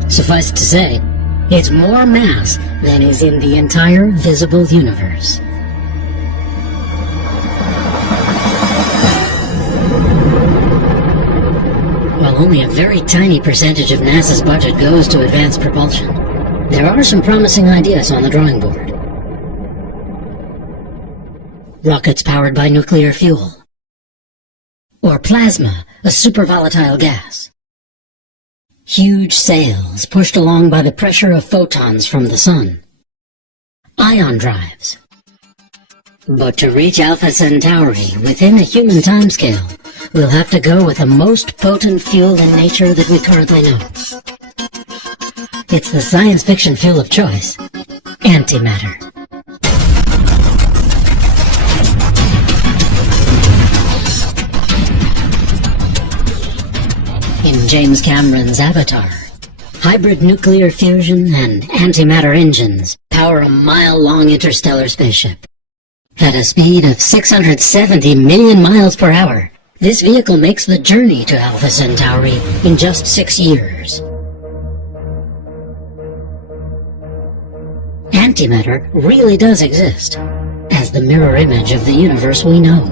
Suffice it to say, it's more mass than is in the entire visible universe. While only a very tiny percentage of NASA's budget goes to advanced propulsion, there are some promising ideas on the drawing board. Rockets powered by nuclear fuel. Or plasma, a supervolatile gas. Huge sails pushed along by the pressure of photons from the sun. Ion drives. But to reach Alpha Centauri within a human timescale, we'll have to go with the most potent fuel in nature that we currently know. It's the science fiction fuel of choice, antimatter. In James Cameron's Avatar, hybrid nuclear fusion and antimatter engines power a mile-long interstellar spaceship. At a speed of 670 million miles per hour, this vehicle makes the journey to Alpha Centauri in just 6 years. Antimatter really does exist, as the mirror image of the universe we know.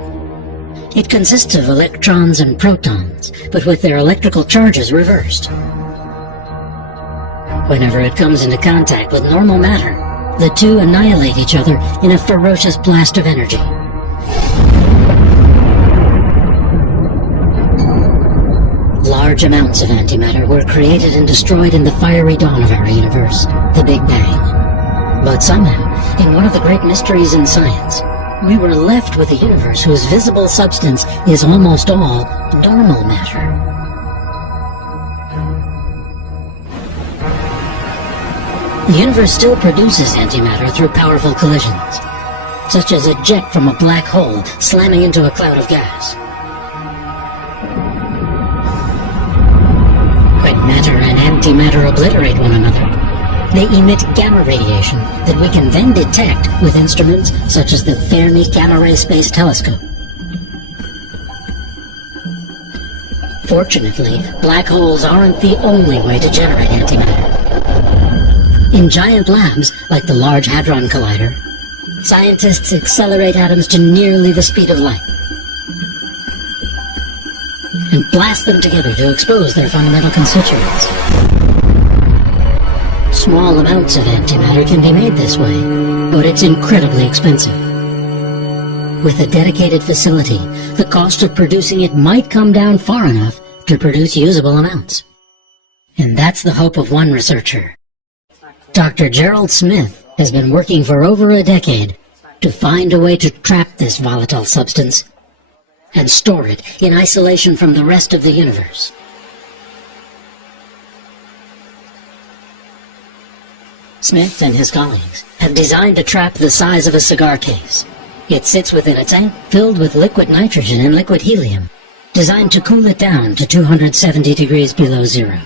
It consists of electrons and protons, but with their electrical charges reversed. Whenever it comes into contact with normal matter, the two annihilate each other in a ferocious blast of energy. Large amounts of antimatter were created and destroyed in the fiery dawn of our universe, the Big Bang. But somehow, in one of the great mysteries in science, we were left with a universe whose visible substance is almost all normal matter. The universe still produces antimatter through powerful collisions, such as a jet from a black hole slamming into a cloud of gas. When matter and antimatter obliterate one another, they emit gamma radiation that we can then detect with instruments such as the Fermi Gamma Ray Space Telescope. Fortunately, black holes aren't the only way to generate antimatter. In giant labs, like the Large Hadron Collider, scientists accelerate atoms to nearly the speed of light and blast them together to expose their fundamental constituents. Small amounts of antimatter can be made this way, but it's incredibly expensive. With a dedicated facility, the cost of producing it might come down far enough to produce usable amounts. And that's the hope of one researcher. Dr. Gerald Smith has been working for over a decade to find a way to trap this volatile substance and store it in isolation from the rest of the universe. Smith and his colleagues have designed a trap the size of a cigar case. It sits within a tank filled with liquid nitrogen and liquid helium, designed to cool it down to 270 degrees below zero.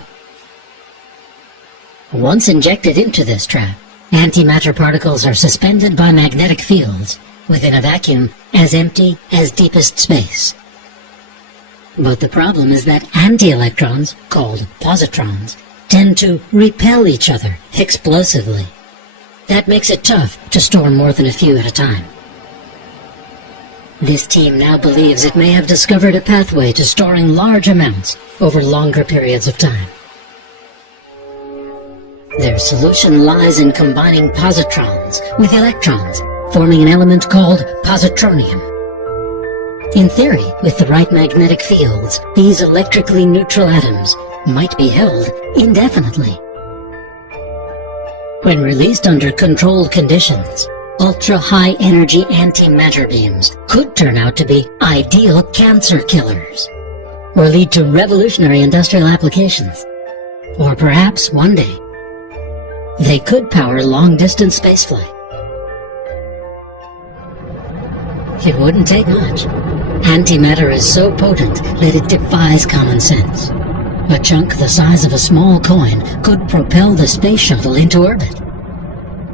Once injected into this trap, antimatter particles are suspended by magnetic fields within a vacuum as empty as deepest space. But the problem is that anti-electrons, called positrons, tend to repel each other explosively. That makes it tough to store more than a few at a time. This team now believes it may have discovered a pathway to storing large amounts over longer periods of time. Their solution lies in combining positrons with electrons, forming an element called positronium. In theory, with the right magnetic fields, these electrically neutral atoms might be held indefinitely. When released under controlled conditions, ultra-high energy antimatter beams could turn out to be ideal cancer killers, or lead to revolutionary industrial applications. Or perhaps one day, they could power long-distance spaceflight. It wouldn't take much. Antimatter is so potent that it defies common sense. A chunk the size of a small coin could propel the space shuttle into orbit.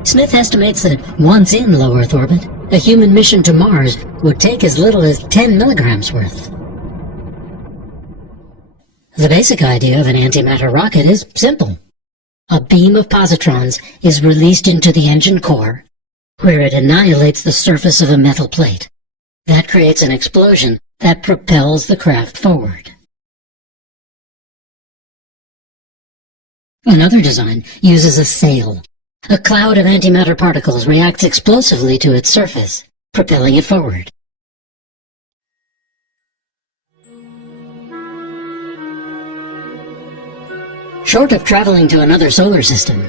Smith estimates that once in low Earth orbit, a human mission to Mars would take as little as 10 milligrams worth. The basic idea of an antimatter rocket is simple. A beam of positrons is released into the engine core, where it annihilates the surface of a metal plate. That creates an explosion that propels the craft forward. Another design uses a sail. A cloud of antimatter particles reacts explosively to its surface, propelling it forward. Short of traveling to another solar system,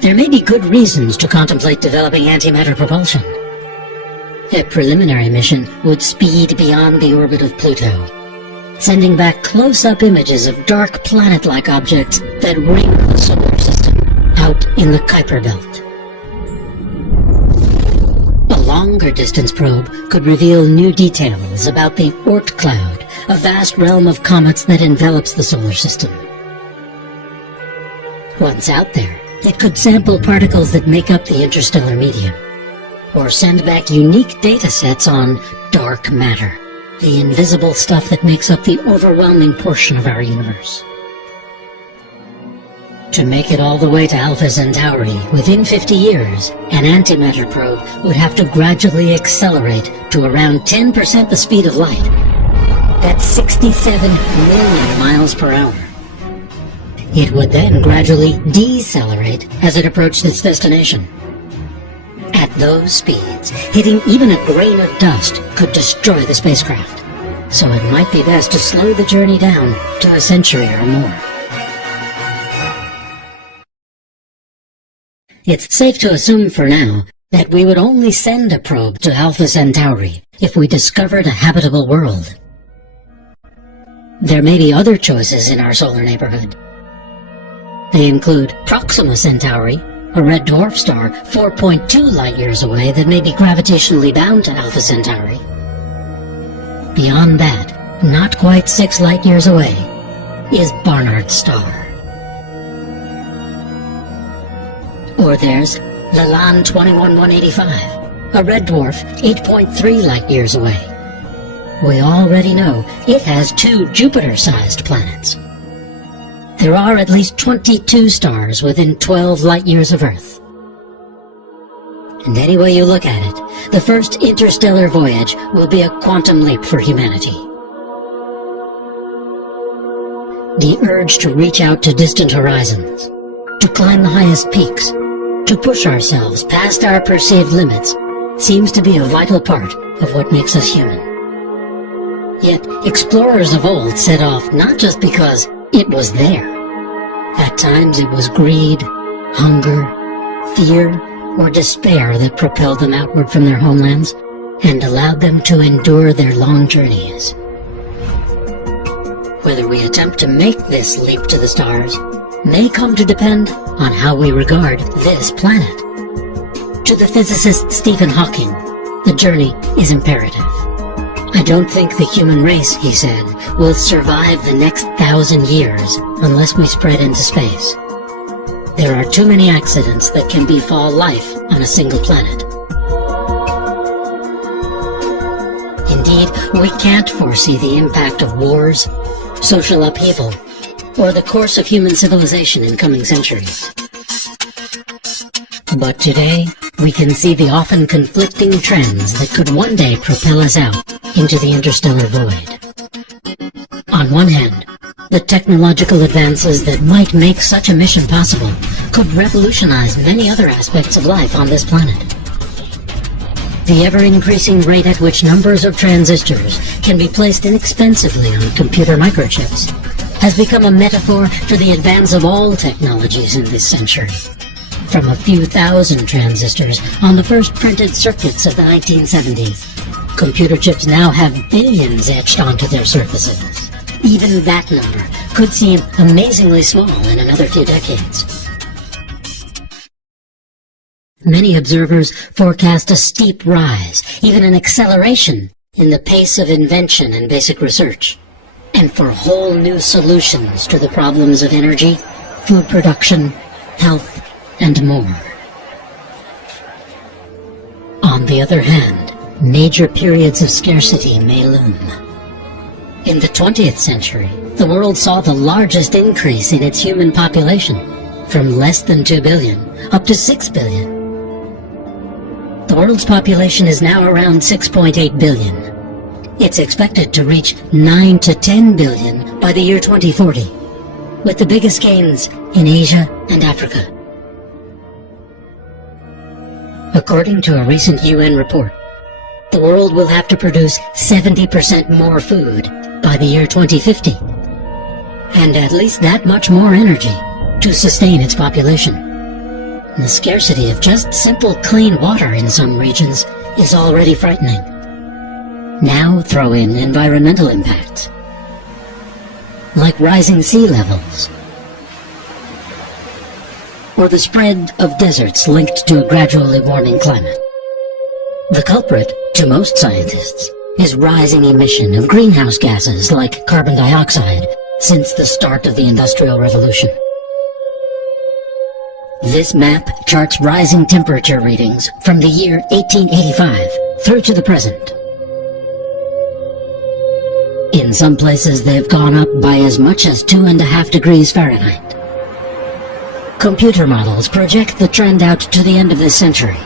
there may be good reasons to contemplate developing antimatter propulsion. A preliminary mission would speed beyond the orbit of Pluto, sending back close-up images of dark planet-like objects that ring the solar system out in the Kuiper Belt. A longer-distance probe could reveal new details about the Oort cloud, a vast realm of comets that envelops the solar system. Once out there, it could sample particles that make up the interstellar medium, or send back unique data sets on dark matter, the invisible stuff that makes up the overwhelming portion of our universe. To make it all the way to Alpha Centauri within 50 years, an antimatter probe would have to gradually accelerate to around 10% the speed of light. That's 67 million miles per hour. It would then gradually decelerate as it approached its destination. At those speeds, hitting even a grain of dust could destroy the spacecraft, so it might be best to slow the journey down to a century or more. It's safe to assume for now that we would only send a probe to Alpha Centauri if we discovered a habitable world. There may be other choices in our solar neighborhood. They include Proxima Centauri, a red dwarf star 4.2 light-years away that may be gravitationally bound to Alpha Centauri. Beyond that, not quite 6 light-years away, is Barnard's star. Or there's Lalande 21185, a red dwarf 8.3 light-years away. We already know it has 2 Jupiter-sized planets. There are at least 22 stars within 12 light-years of Earth. And any way you look at it, the first interstellar voyage will be a quantum leap for humanity. The urge to reach out to distant horizons, to climb the highest peaks, to push ourselves past our perceived limits, seems to be a vital part of what makes us human. Yet, explorers of old set off not just because it was there. At times it was greed, hunger, fear, or despair that propelled them outward from their homelands and allowed them to endure their long journeys. Whether we attempt to make this leap to the stars may come to depend on how we regard this planet. To the physicist Stephen Hawking, the journey is imperative. I don't think the human race, he said, will survive the next 1,000 years unless we spread into space. There are too many accidents that can befall life on a single planet. Indeed, we can't foresee the impact of wars, social upheaval, or the course of human civilization in coming centuries. But today, we can see the often conflicting trends that could one day propel us out into the interstellar void. On one hand, the technological advances that might make such a mission possible could revolutionize many other aspects of life on this planet. The ever-increasing rate at which numbers of transistors can be placed inexpensively on computer microchips has become a metaphor for the advance of all technologies in this century. From a few thousand transistors on the first printed circuits of the 1970s, computer chips now have billions etched onto their surfaces. Even that number could seem amazingly small in another few decades. Many observers forecast a steep rise, even an acceleration, in the pace of invention and basic research, and for whole new solutions to the problems of energy, food production, health, and more. On the other hand, major periods of scarcity may loom. In the 20th century, the world saw the largest increase in its human population, from less than 2 billion up to 6 billion. The world's population is now around 6.8 billion. It's expected to reach 9 to 10 billion by the year 2040, with the biggest gains in Asia and Africa. According to a recent UN report, the world will have to produce 70% more food by the year 2050, and at least that much more energy to sustain its population. The scarcity of just simple clean water in some regions is already frightening. Now throw in environmental impacts, like rising sea levels, or the spread of deserts linked to a gradually warming climate. The culprit, to most scientists, is rising emission of greenhouse gases like carbon dioxide since the start of the Industrial Revolution. This map charts rising temperature readings from the year 1885 through to the present. In some places they've gone up by as much as 2.5 degrees Fahrenheit. Computer models project the trend out to the end of this century.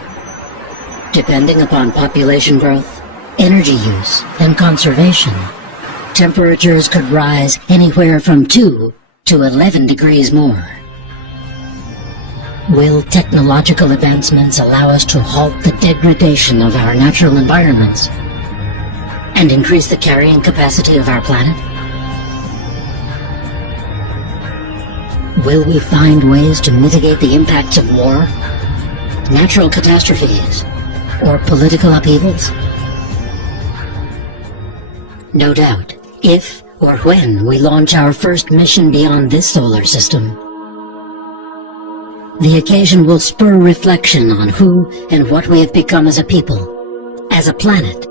Depending upon population growth, energy use, and conservation, temperatures could rise anywhere from 2 to 11 degrees more. Will technological advancements allow us to halt the degradation of our natural environments and increase the carrying capacity of our planet? Will we find ways to mitigate the impacts of war, natural catastrophes, or political upheavals? No doubt, if or when we launch our first mission beyond this solar system, the occasion will spur reflection on who and what we have become as a people, as a planet,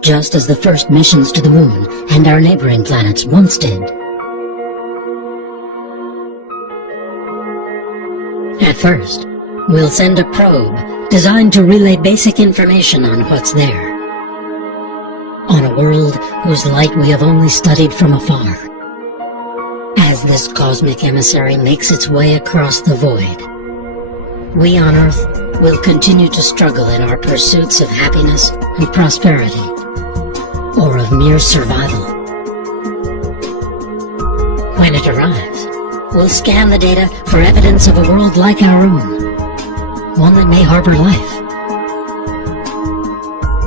just as the first missions to the moon and our neighboring planets once did. At first, we'll send a probe designed to relay basic information on what's there, on a world whose light we have only studied from afar. As this cosmic emissary makes its way across the void, we on Earth will continue to struggle in our pursuits of happiness and prosperity, or of mere survival. When it arrives, will scan the data for evidence of a world like our own, one that may harbor life.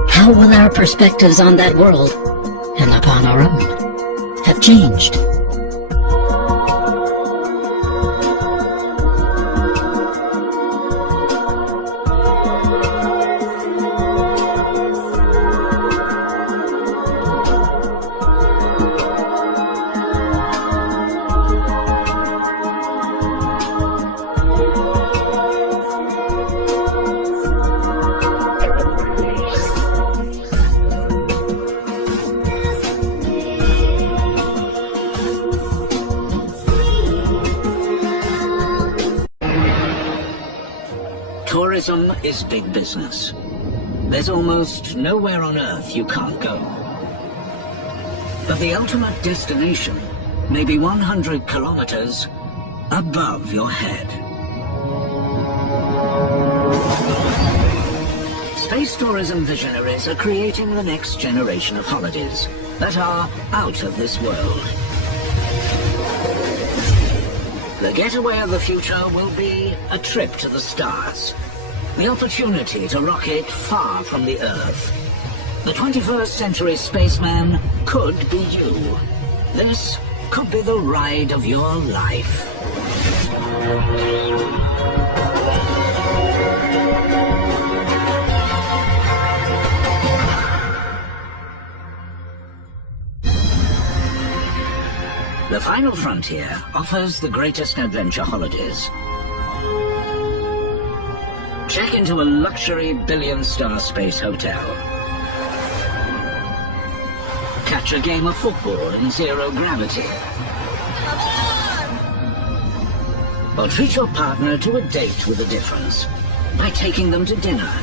How will our perspectives on that world, and upon our own, have changed? Tourism is big business. There's almost nowhere on Earth you can't go. But the ultimate destination may be 100 kilometers above your head. Space tourism visionaries are creating the next generation of holidays that are out of this world. The getaway of the future will be a trip to the stars. The opportunity to rocket far from the Earth. The 21st century spaceman could be you. This could be the ride of your life. The Final Frontier offers the greatest adventure holidays. Check into a luxury billion-star space hotel. Catch a game of football in zero gravity. Or treat your partner to a date with a difference by taking them to dinner,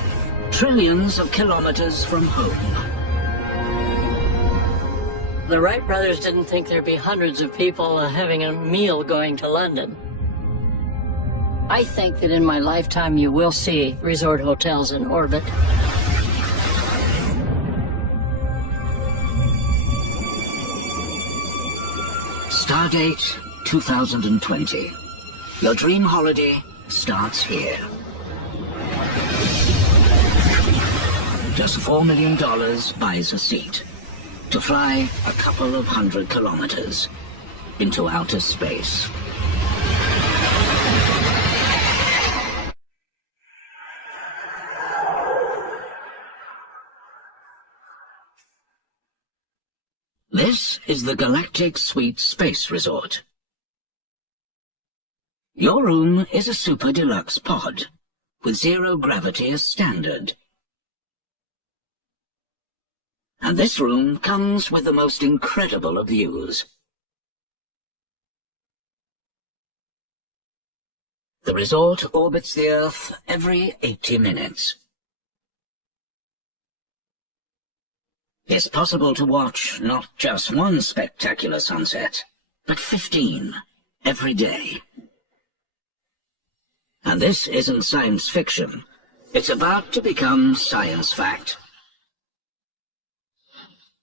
trillions of kilometers from home. The Wright brothers didn't think there'd be hundreds of people having a meal going to London. I think that in my lifetime you will see resort hotels in orbit. Stardate 2020. Your dream holiday starts here. Just $4 million buys a seat to fly a couple of 100 kilometers into outer space. This is the Galactic Suite Space Resort. Your room is a super deluxe pod, with zero gravity as standard. And this room comes with the most incredible of views. The resort orbits the Earth every 80 minutes. It's possible to watch not just one spectacular sunset, but 15 every day. And this isn't science fiction. It's about to become science fact.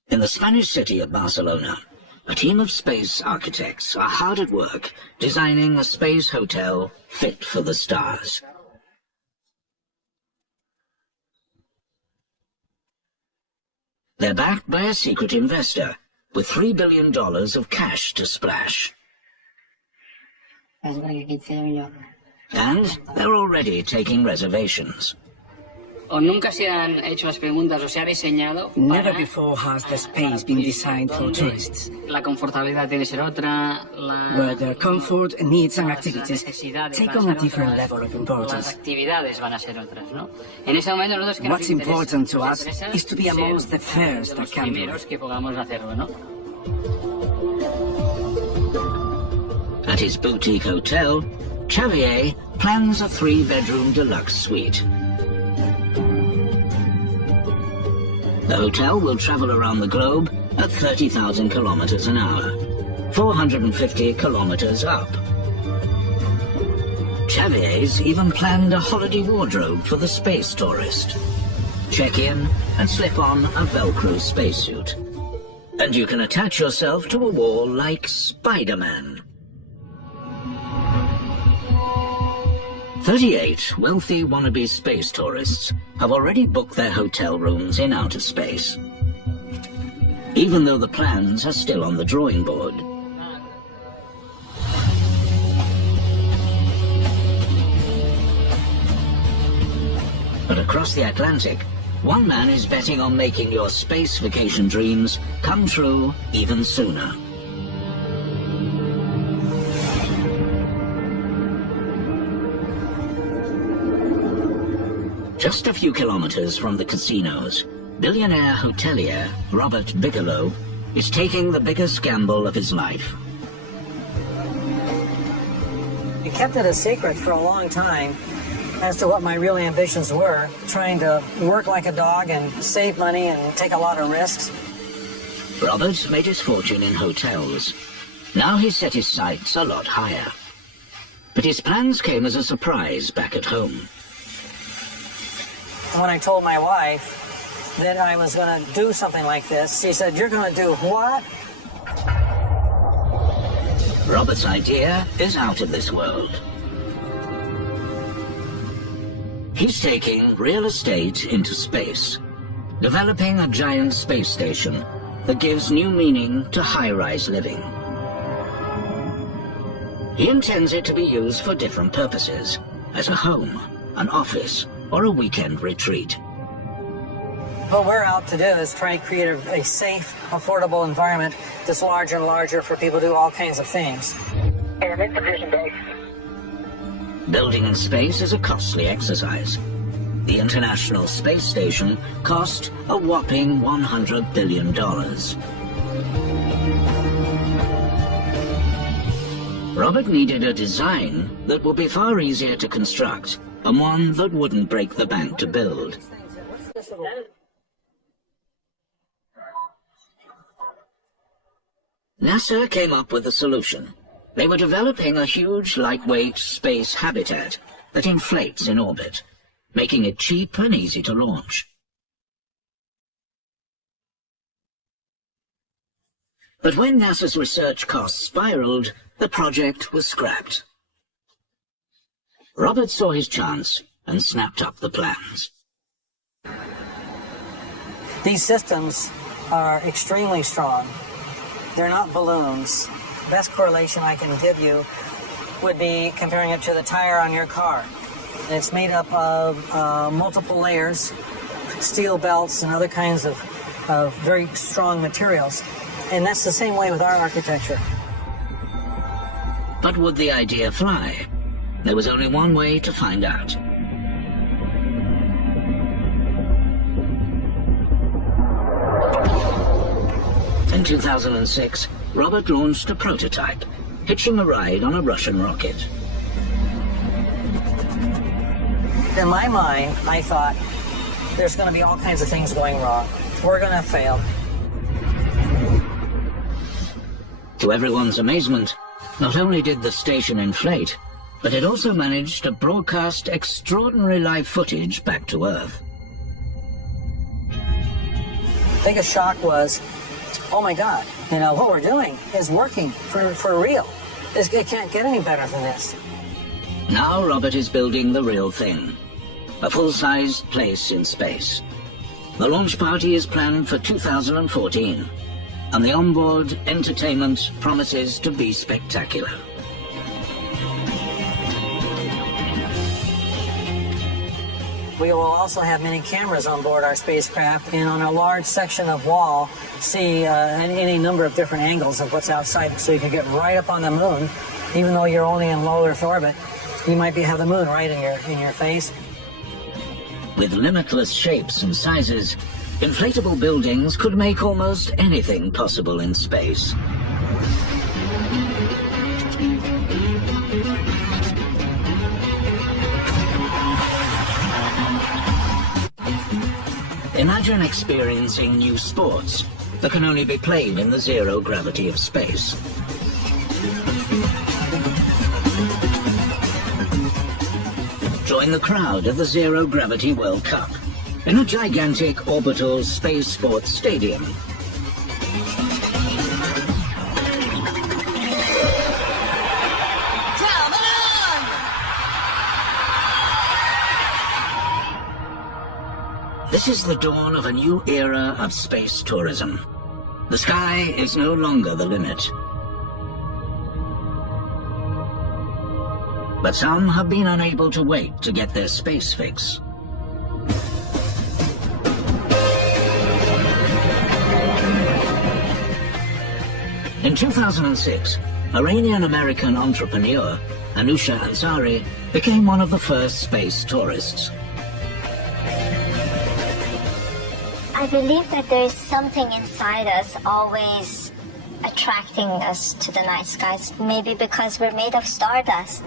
In the Spanish city of Barcelona, a team of space architects are hard at work designing a space hotel fit for the stars. They're backed by a secret investor with $3 billion of cash to splash. And they're already taking reservations. Never before has the space been designed for tourists, where their comfort, needs and activities take on a different level of importance. What's important to us is to be amongst the first that can do it. At his boutique hotel, Xavier plans a 3-bedroom deluxe suite. The hotel will travel around the globe at 30,000 kilometers an hour, 450 kilometers up. Xavier's even planned a holiday wardrobe for the space tourist. Check in and slip on a Velcro spacesuit. And you can attach yourself to a wall like Spider-Man. 38 wealthy wannabe space tourists have already booked their hotel rooms in outer space, even though the plans are still on the drawing board. But across the Atlantic, one man is betting on making your space vacation dreams come true even sooner. Just a few kilometers from the casinos, billionaire hotelier Robert Bigelow is taking the biggest gamble of his life. I kept it a secret for a long time as to what my real ambitions were, trying to work like a dog and save money and take a lot of risks. Robert made his fortune in hotels. Now he set his sights a lot higher. But his plans came as a surprise back at home. When I told my wife that I was going to do something like this, she said, "You're going to do what?" Robert's idea is out of this world. He's taking real estate into space, developing a giant space station that gives new meaning to high-rise living. He intends it to be used for different purposes, as a home, an office, or a weekend retreat. What we're out to do is try to create a safe, affordable environment that's larger and larger for people to do all kinds of things. Building in space is a costly exercise. The International Space Station cost a whopping $100 billion. Robert needed a design that would be far easier to construct and one that wouldn't break the bank to build. NASA came up with a solution. They were developing a huge, lightweight space habitat that inflates in orbit, making it cheap and easy to launch. But when NASA's research costs spiraled, the project was scrapped. Robert saw his chance and snapped up the plans. These systems are extremely strong. They're not balloons. The best correlation I can give you would be comparing it to the tire on your car. It's made up of multiple layers, steel belts, and other kinds of very strong materials. And that's the same way with our architecture. But would the idea fly? There was only one way to find out. In 2006, Robert launched a prototype, hitching a ride on a Russian rocket. In my mind, I thought, there's going to be all kinds of things going wrong. We're going to fail. To everyone's amazement, not only did the station inflate, but it also managed to broadcast extraordinary live footage back to Earth. Biggest shock was, oh my God, what we're doing is working for real. It can't get any better than this. Now Robert is building the real thing, a full-sized place in space. The launch party is planned for 2014, and the onboard entertainment promises to be spectacular. We will also have many cameras on board our spacecraft, and on a large section of wall, see any number of different angles of what's outside, so you can get right up on the moon. Even though you're only in low Earth orbit, you might have the moon right in your face. With limitless shapes and sizes, inflatable buildings could make almost anything possible in space. Imagine experiencing new sports that can only be played in the zero gravity of space. Join the crowd at the Zero Gravity World Cup in a gigantic orbital space sports stadium. This is the dawn of a new era of space tourism. The sky is no longer the limit. But some have been unable to wait to get their space fix. In 2006, Iranian-American entrepreneur Anousheh Ansari became one of the first space tourists. I believe that there is something inside us always attracting us to the night skies, maybe because we're made of stardust.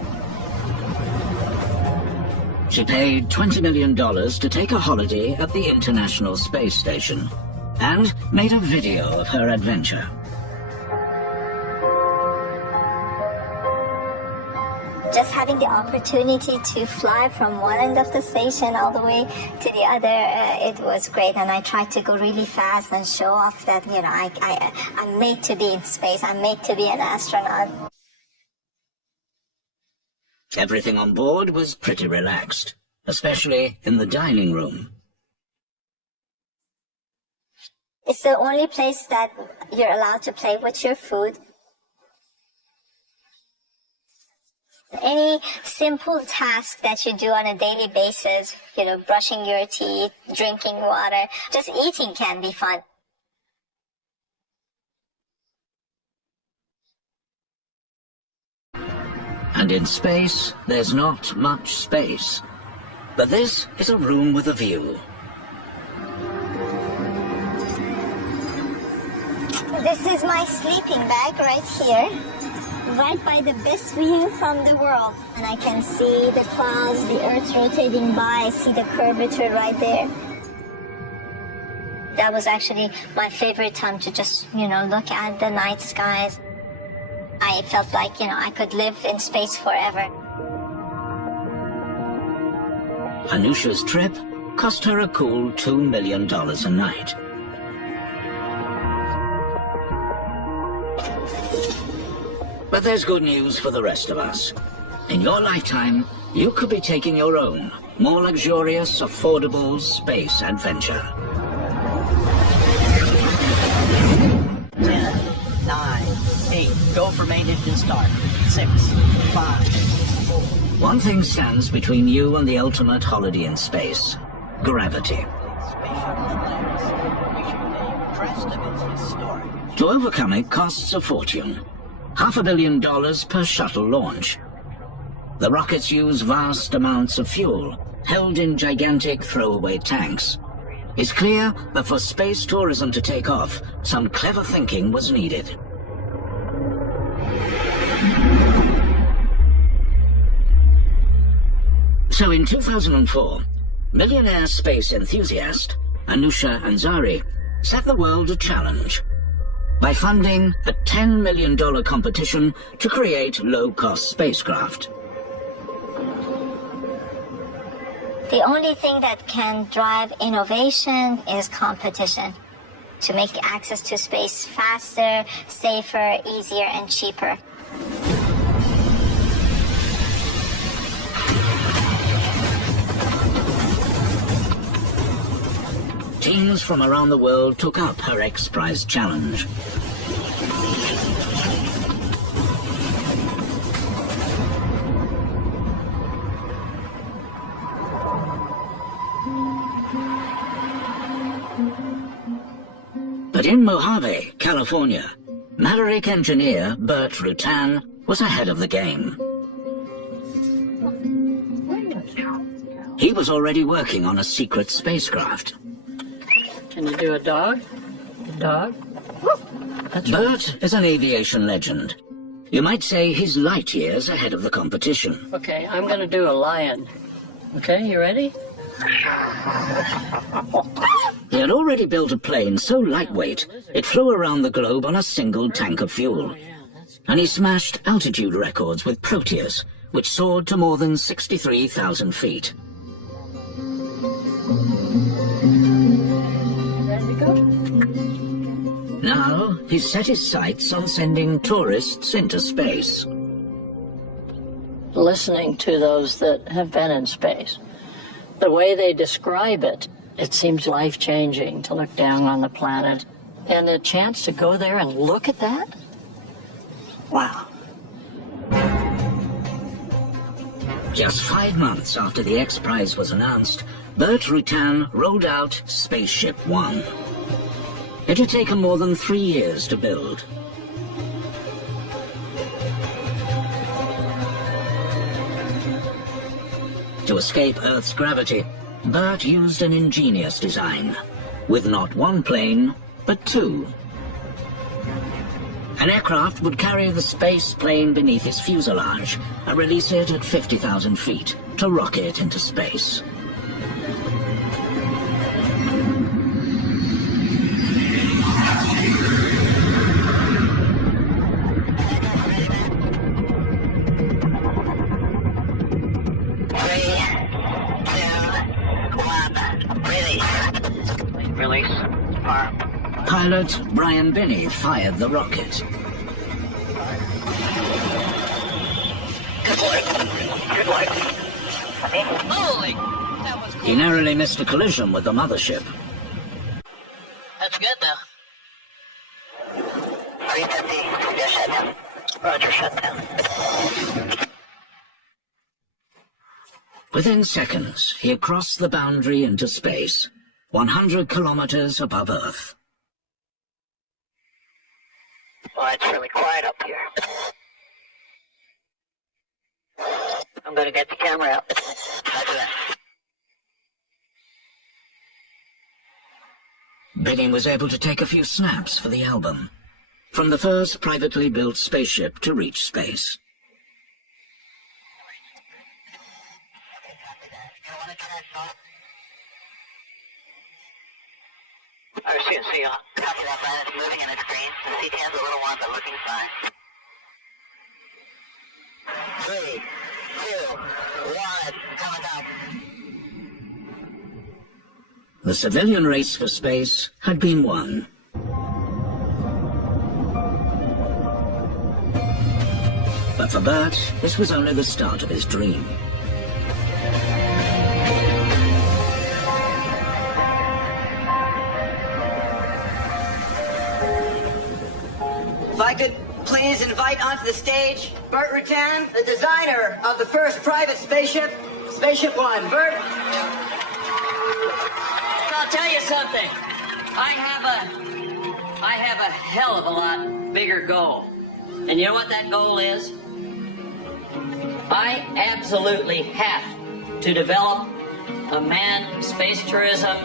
She paid $20 million to take a holiday at the International Space Station and made a video of her adventure. Just having the opportunity to fly from one end of the station all the way to the other, it was great. And I tried to go really fast and show off that, you know, I'm made to be in space. I'm made to be an astronaut. Everything on board was pretty relaxed, especially in the dining room. It's the only place that you're allowed to play with your food. Any simple task that you do on a daily basis, you know, brushing your teeth, drinking water, just eating can be fun. And in space, there's not much space. But this is a room with a view. This is my sleeping bag right here, right by the best view from the world. And I can see the clouds, the Earth rotating by, I see the curvature right there. That was actually my favorite time to just, you know, look at the night skies. I felt like, you know, I could live in space forever. Anousheh's trip cost her a cool $2 million a night. But there's good news for the rest of us. In your lifetime, you could be taking your own, more luxurious, affordable space adventure. 10, 9, 8, go for main engine start. 6, 5, 4. One thing stands between you and the ultimate holiday in space: gravity. To overcome it costs a fortune. $500 million per shuttle launch. The rockets use vast amounts of fuel, held in gigantic throwaway tanks. It's clear that for space tourism to take off, some clever thinking was needed. So in 2004, millionaire space enthusiast Anousheh Ansari set the world a challenge by funding a $10 million competition to create low-cost spacecraft. The only thing that can drive innovation is competition. To make access to space faster, safer, easier, and cheaper. Teams from around the world took up her X-Prize challenge. But in Mojave, California, maverick engineer Bert Rutan was ahead of the game. He was already working on a secret spacecraft. Can you do a dog? A dog? Bert is an aviation legend. You might say he's light years ahead of the competition. Okay, I'm gonna do a lion. Okay, you ready? He had already built a plane so lightweight, it flew around the globe on a single tank of fuel. And he smashed altitude records with Proteus, which soared to more than 63,000 feet. Now, he's set his sights on sending tourists into space. Listening to those that have been in space, the way they describe it It seems life-changing to look down on the planet. And a chance to go there and look at that? Wow. Just 5 months after the X Prize was announced, Bert Rutan rolled out Spaceship One. It had taken more than 3 years to build. To escape Earth's gravity, Bert used an ingenious design, with not one plane, but 2. An aircraft would carry the space plane beneath its fuselage and release it at 50,000 feet to rocket into space. Pilot Brian Binney fired the rocket. Good work. Holy! He narrowly missed a collision with the mothership. That's good, though. 350, yeah, shutdown. Roger, shutdown. Within seconds, he had crossed the boundary into space, 100 kilometers above Earth. Well, it's really quiet up here. I'm gonna get the camera out. Roger that. Binney was able to take a few snaps for the album, from the first privately built spaceship to reach space. RCNC on. Copy that, Brian. It's moving in its screen. The CTN's the little ones are looking fine. 3, 2, 1, coming down. The civilian race for space had been won. But for Bert, this was only the start of his dream. If I could please invite onto the stage Bert Rutan, the designer of the first private spaceship, Spaceship One. Bert? I'll tell you something. I have a hell of a lot bigger goal. And you know what that goal is? I absolutely have to develop a manned space tourism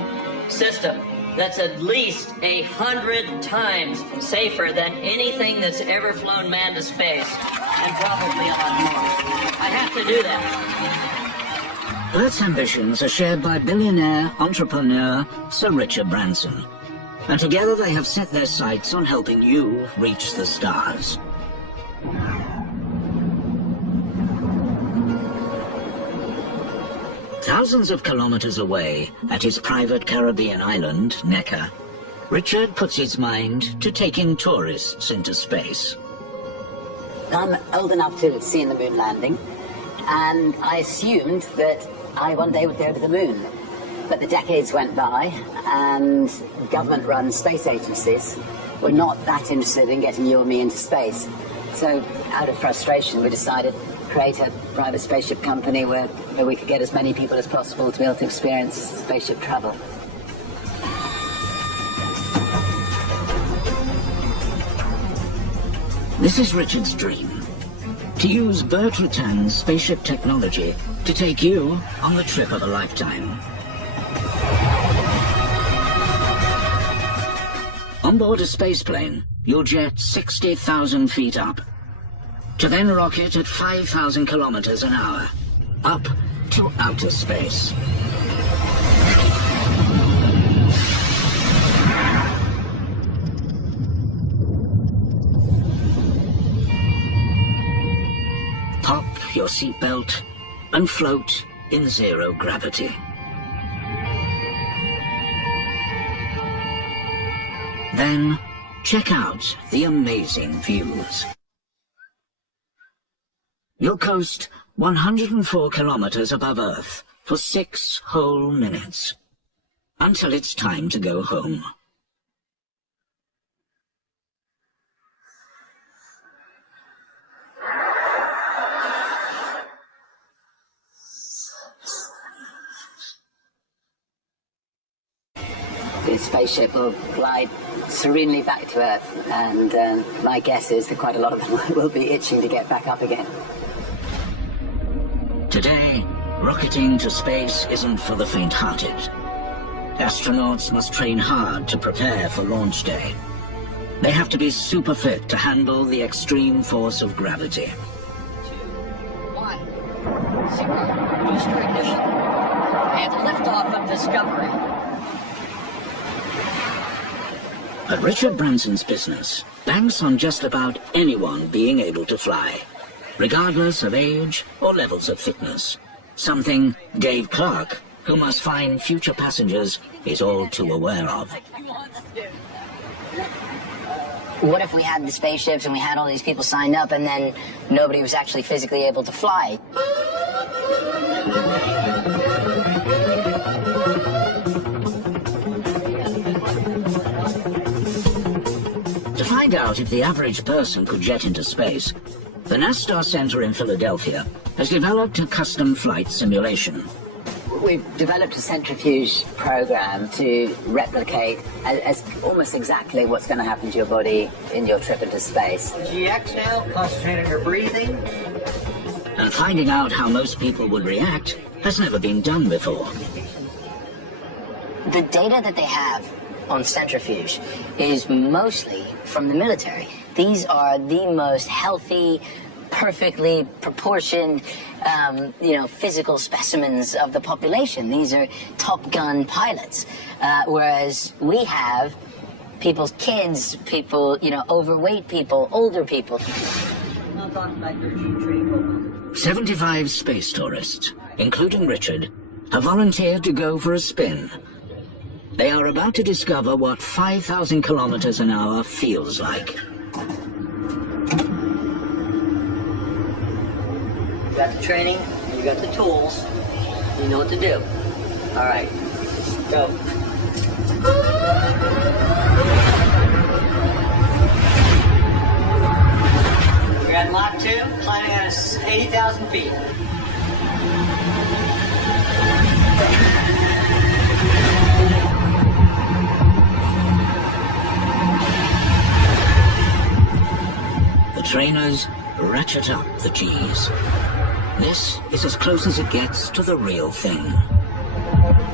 system that's at least 100 times safer than anything that's ever flown manned to space, and probably a lot more. I have to do that. Bert's ambitions are shared by billionaire entrepreneur Sir Richard Branson, and together they have set their sights on helping you reach the stars. Thousands of kilometers away, at his private Caribbean island, Necker, Richard puts his mind to taking tourists into space. I'm old enough to have seen the moon landing, and I assumed that I one day would go to the moon. But the decades went by, and government-run space agencies were not that interested in getting you or me into space. So, out of frustration, we decided to create a private spaceship company where we could get as many people as possible to be able to experience spaceship travel. This is Richard's dream, to use Bert Rutan's spaceship technology to take you on the trip of a lifetime. On board a spaceplane, you'll jet 60,000 feet up, to then rocket at 5,000 kilometers an hour, up to outer space. Pop your seatbelt and float in zero gravity. Then, check out the amazing views. You'll coast 104 kilometers above Earth for 6 whole minutes. until it's time to go home. The spaceship will glide serenely back to Earth, and my guess is that quite a lot of them will be itching to get back up again. Today, rocketing to space isn't for the faint-hearted. Astronauts must train hard to prepare for launch day. They have to be super fit to handle the extreme force of gravity. 1, 0, booster ignition, and liftoff of Discovery. At Richard Branson's business banks on just about anyone being able to fly, regardless of age or levels of fitness. Something Dave Clark, who must find future passengers, is all too aware of. What if we had the spaceships and we had all these people signed up and then nobody was actually physically able to fly? To find out if the average person could jet into space, the NASA Center in Philadelphia has developed a custom flight simulation. We've developed a centrifuge program to replicate as almost exactly what's going to happen to your body in your trip into space. GX now, concentrate on your breathing. And finding out how most people would react has never been done before. The data that they have on centrifuge is mostly from the military. These are the most healthy, perfectly proportioned, physical specimens of the population. These are Top Gun pilots, whereas we have people's kids, people, overweight people, older people. 75 space tourists, including Richard, have volunteered to go for a spin. They are about to discover what 5,000 kilometers an hour feels like. You got the training, you got the tools, you know what to do. All right, go. We're at Mach 2, climbing at 80,000 feet. The trainers ratchet up the G's. This is as close as it gets to the real thing.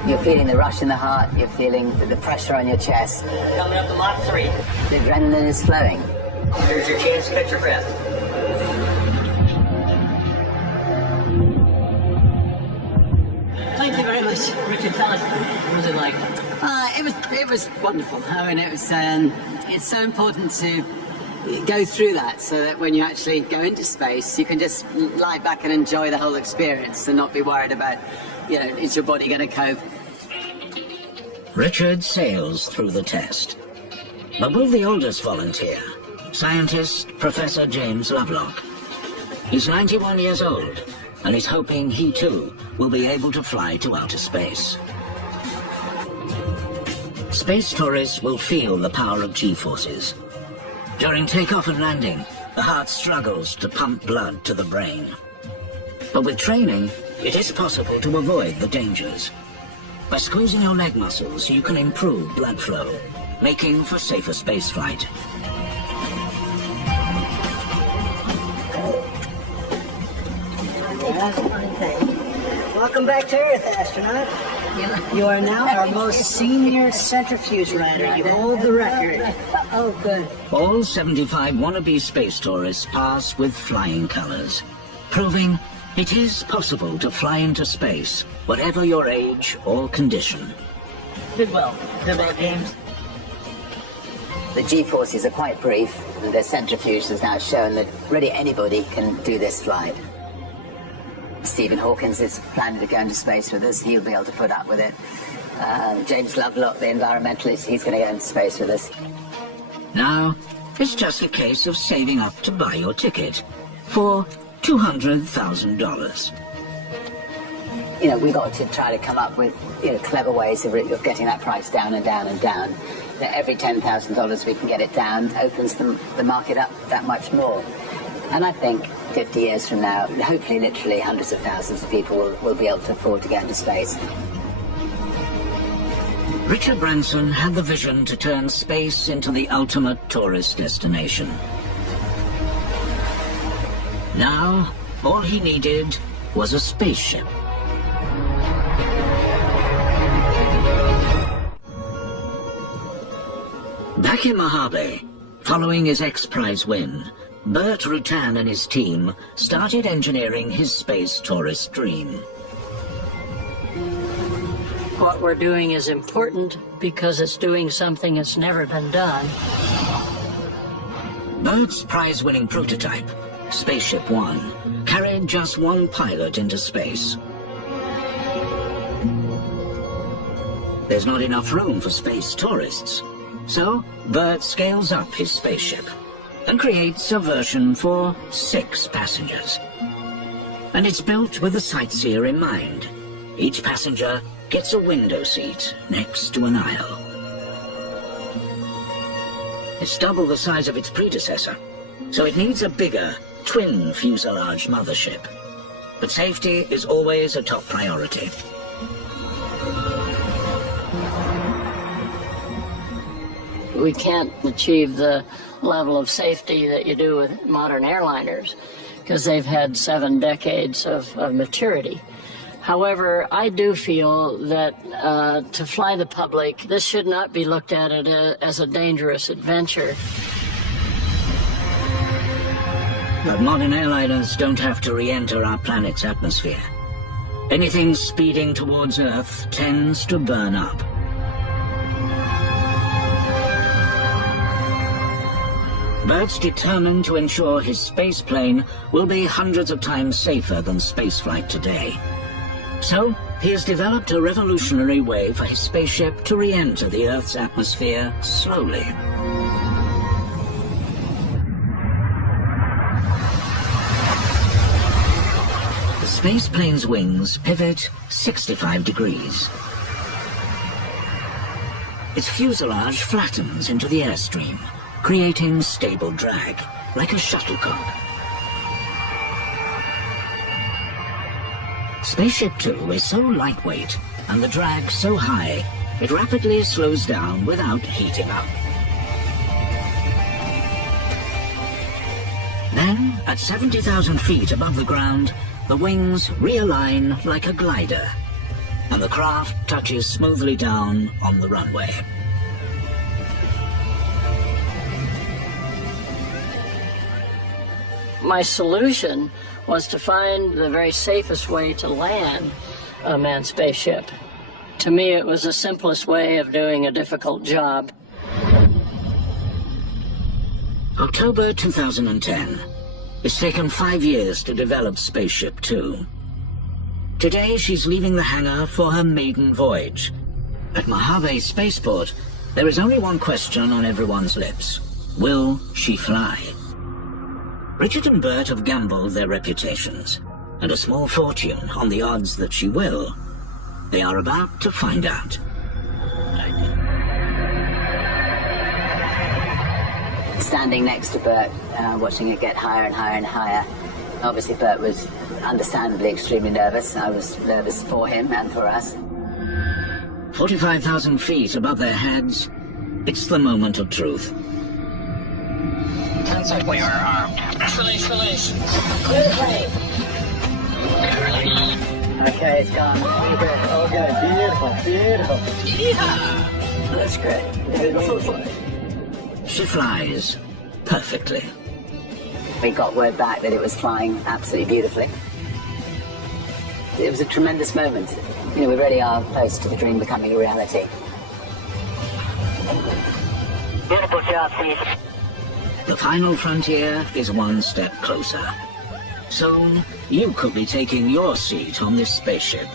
You're feeling the rush in the heart, you're feeling the pressure on your chest. Coming up to Mach 3. The adrenaline is flowing. Here's your chance to catch your breath. Thank you very much, Richard. Tell us, what was it like? It was wonderful. I mean, it's so important to go through that so that when you actually go into space, you can just lie back and enjoy the whole experience and not be worried about, is your body going to cope? Richard sails through the test. But will the oldest volunteer, scientist Professor James Lovelock? He's 91 years old, and he's hoping he too will be able to fly to outer space. Space tourists will feel the power of G-forces. During takeoff and landing, the heart struggles to pump blood to the brain. But with training, it is possible to avoid the dangers. By squeezing your leg muscles, you can improve blood flow, making for safer spaceflight. Welcome back to Earth, astronaut. You are now our most senior centrifuge rider. You hold the record. Oh, good. All 75 wannabe space tourists pass with flying colors, proving it is possible to fly into space, whatever your age or condition. Did well, James. The G-forces are quite brief, and the centrifuge has now shown that really anybody can do this flight. Stephen Hawkins is planning to go into space with us. He'll be able to put up with it. James Lovelock, the environmentalist, he's going to go into space with us. Now, it's just a case of saving up to buy your ticket for $200,000. we've got to try to come up with, clever ways of getting that price down and down and down. Every $10,000 we can get it down opens the market up that much more. And I think 50 years from now, hopefully literally hundreds of thousands of people will be able to afford to get into space. Richard Branson had the vision to turn space into the ultimate tourist destination. Now, all he needed was a spaceship. Back in Mojave, following his X-Prize win, Bert Rutan and his team started engineering his space tourist dream. What we're doing is important because it's doing something that's never been done. Bert's prize-winning prototype, Spaceship One, carried just one pilot into space. There's not enough room for space tourists, so Bert scales up his spaceship and creates a version for 6 passengers. And it's built with the sightseer in mind. Each passenger gets a window seat next to an aisle. It's double the size of its predecessor, so it needs a bigger, twin fuselage mothership. But safety is always a top priority. We can't achieve the level of safety that you do with modern airliners because they've had 7 decades of maturity. However, I do feel that to fly the public, this should not be looked at as a dangerous adventure. But modern airliners don't have to re-enter our planet's atmosphere. Anything speeding towards Earth tends to burn up. Bert's determined to ensure his spaceplane will be hundreds of times safer than spaceflight today. So, he has developed a revolutionary way for his spaceship to re-enter the Earth's atmosphere slowly. The spaceplane's wings pivot 65 degrees. Its fuselage flattens into the airstream, creating stable drag, like a shuttlecock. Spaceship Two is so lightweight and the drag so high, it rapidly slows down without heating up. Then, at 70,000 feet above the ground, the wings realign like a glider, and the craft touches smoothly down on the runway. My solution was to find the very safest way to land a manned spaceship. To me, it was the simplest way of doing a difficult job. October 2010. It's taken 5 years to develop Spaceship Two. Today, she's leaving the hangar for her maiden voyage. At Mojave Spaceport, there is only one question on everyone's lips. Will she fly? Richard and Bert have gambled their reputations, and a small fortune on the odds that she will. They are about to find out. Standing next to Bert, watching it get higher and higher and higher. Obviously, Bert was understandably extremely nervous. I was nervous for him and for us. 45,000 feet above their heads, it's the moment of truth. 10 seconds. We are armed. Release. Okay, it's gone. All good. Beautiful. Yeehaw! That's great. She flies perfectly. We got word back that it was flying absolutely beautifully. It was a tremendous moment. We really are close to the dream becoming a reality. Beautiful job, Steve. The final frontier is one step closer. Soon, you could be taking your seat on this spaceship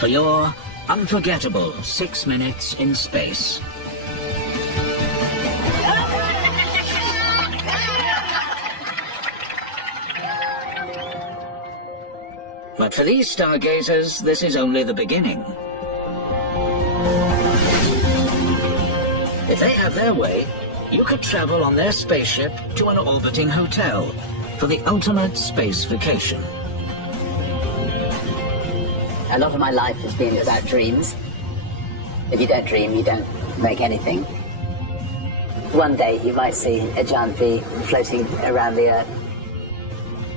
for your unforgettable 6 minutes in space. But for these stargazers, this is only the beginning. If they have their way, you could travel on their spaceship to an orbiting hotel for the ultimate space vacation. A lot of my life has been about dreams. If you don't dream, you don't make anything. One day you might see a giant V floating around the Earth.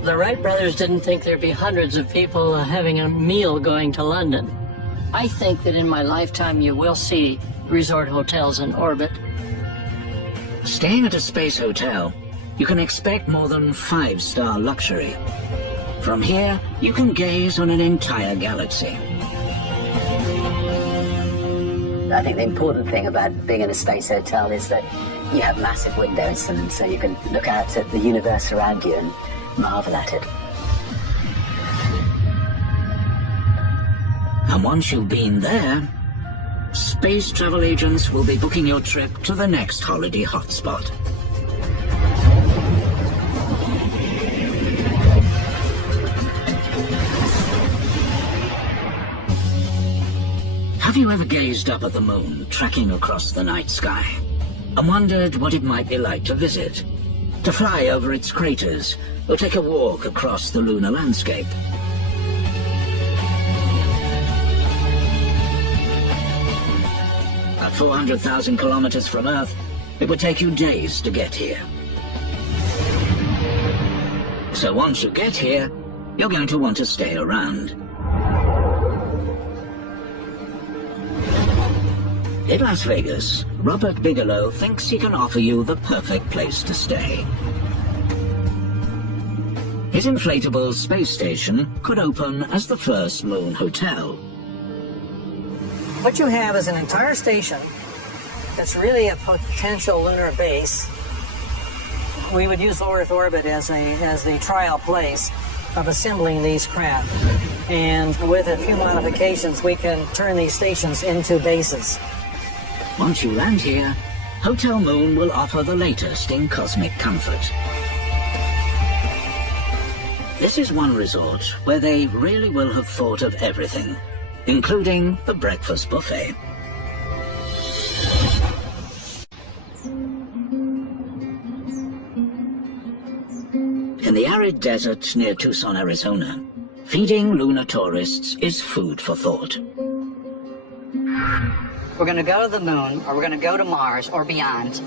The Wright brothers didn't think there'd be hundreds of people having a meal going to London. I think that in my lifetime you will see resort hotels in orbit. Staying at a space hotel, you can expect more than 5-star luxury. From here, you can gaze on an entire galaxy. I think the important thing about being in a space hotel is that you have massive windows, and so you can look out at the universe around you and marvel at it. And once you've been there, space travel agents will be booking your trip to the next holiday hotspot. Have you ever gazed up at the moon, tracking across the night sky, and wondered what it might be like to visit, to fly over its craters, or take a walk across the lunar landscape? At 400,000 kilometers from Earth, it would take you days to get here. So once you get here, you're going to want to stay around. In Las Vegas, Robert Bigelow thinks he can offer you the perfect place to stay. His inflatable space station could open as the first moon hotel. What you have is an entire station that's really a potential lunar base. We would use low Earth orbit as the trial place of assembling these craft. And with a few modifications, we can turn these stations into bases. Once you land here, Hotel Moon will offer the latest in cosmic comfort. This is one resort where they really will have thought of everything, including the breakfast buffet. In the arid desert near Tucson, Arizona, feeding lunar tourists is food for thought. We're going to go to the moon, or we're going to go to Mars, or beyond,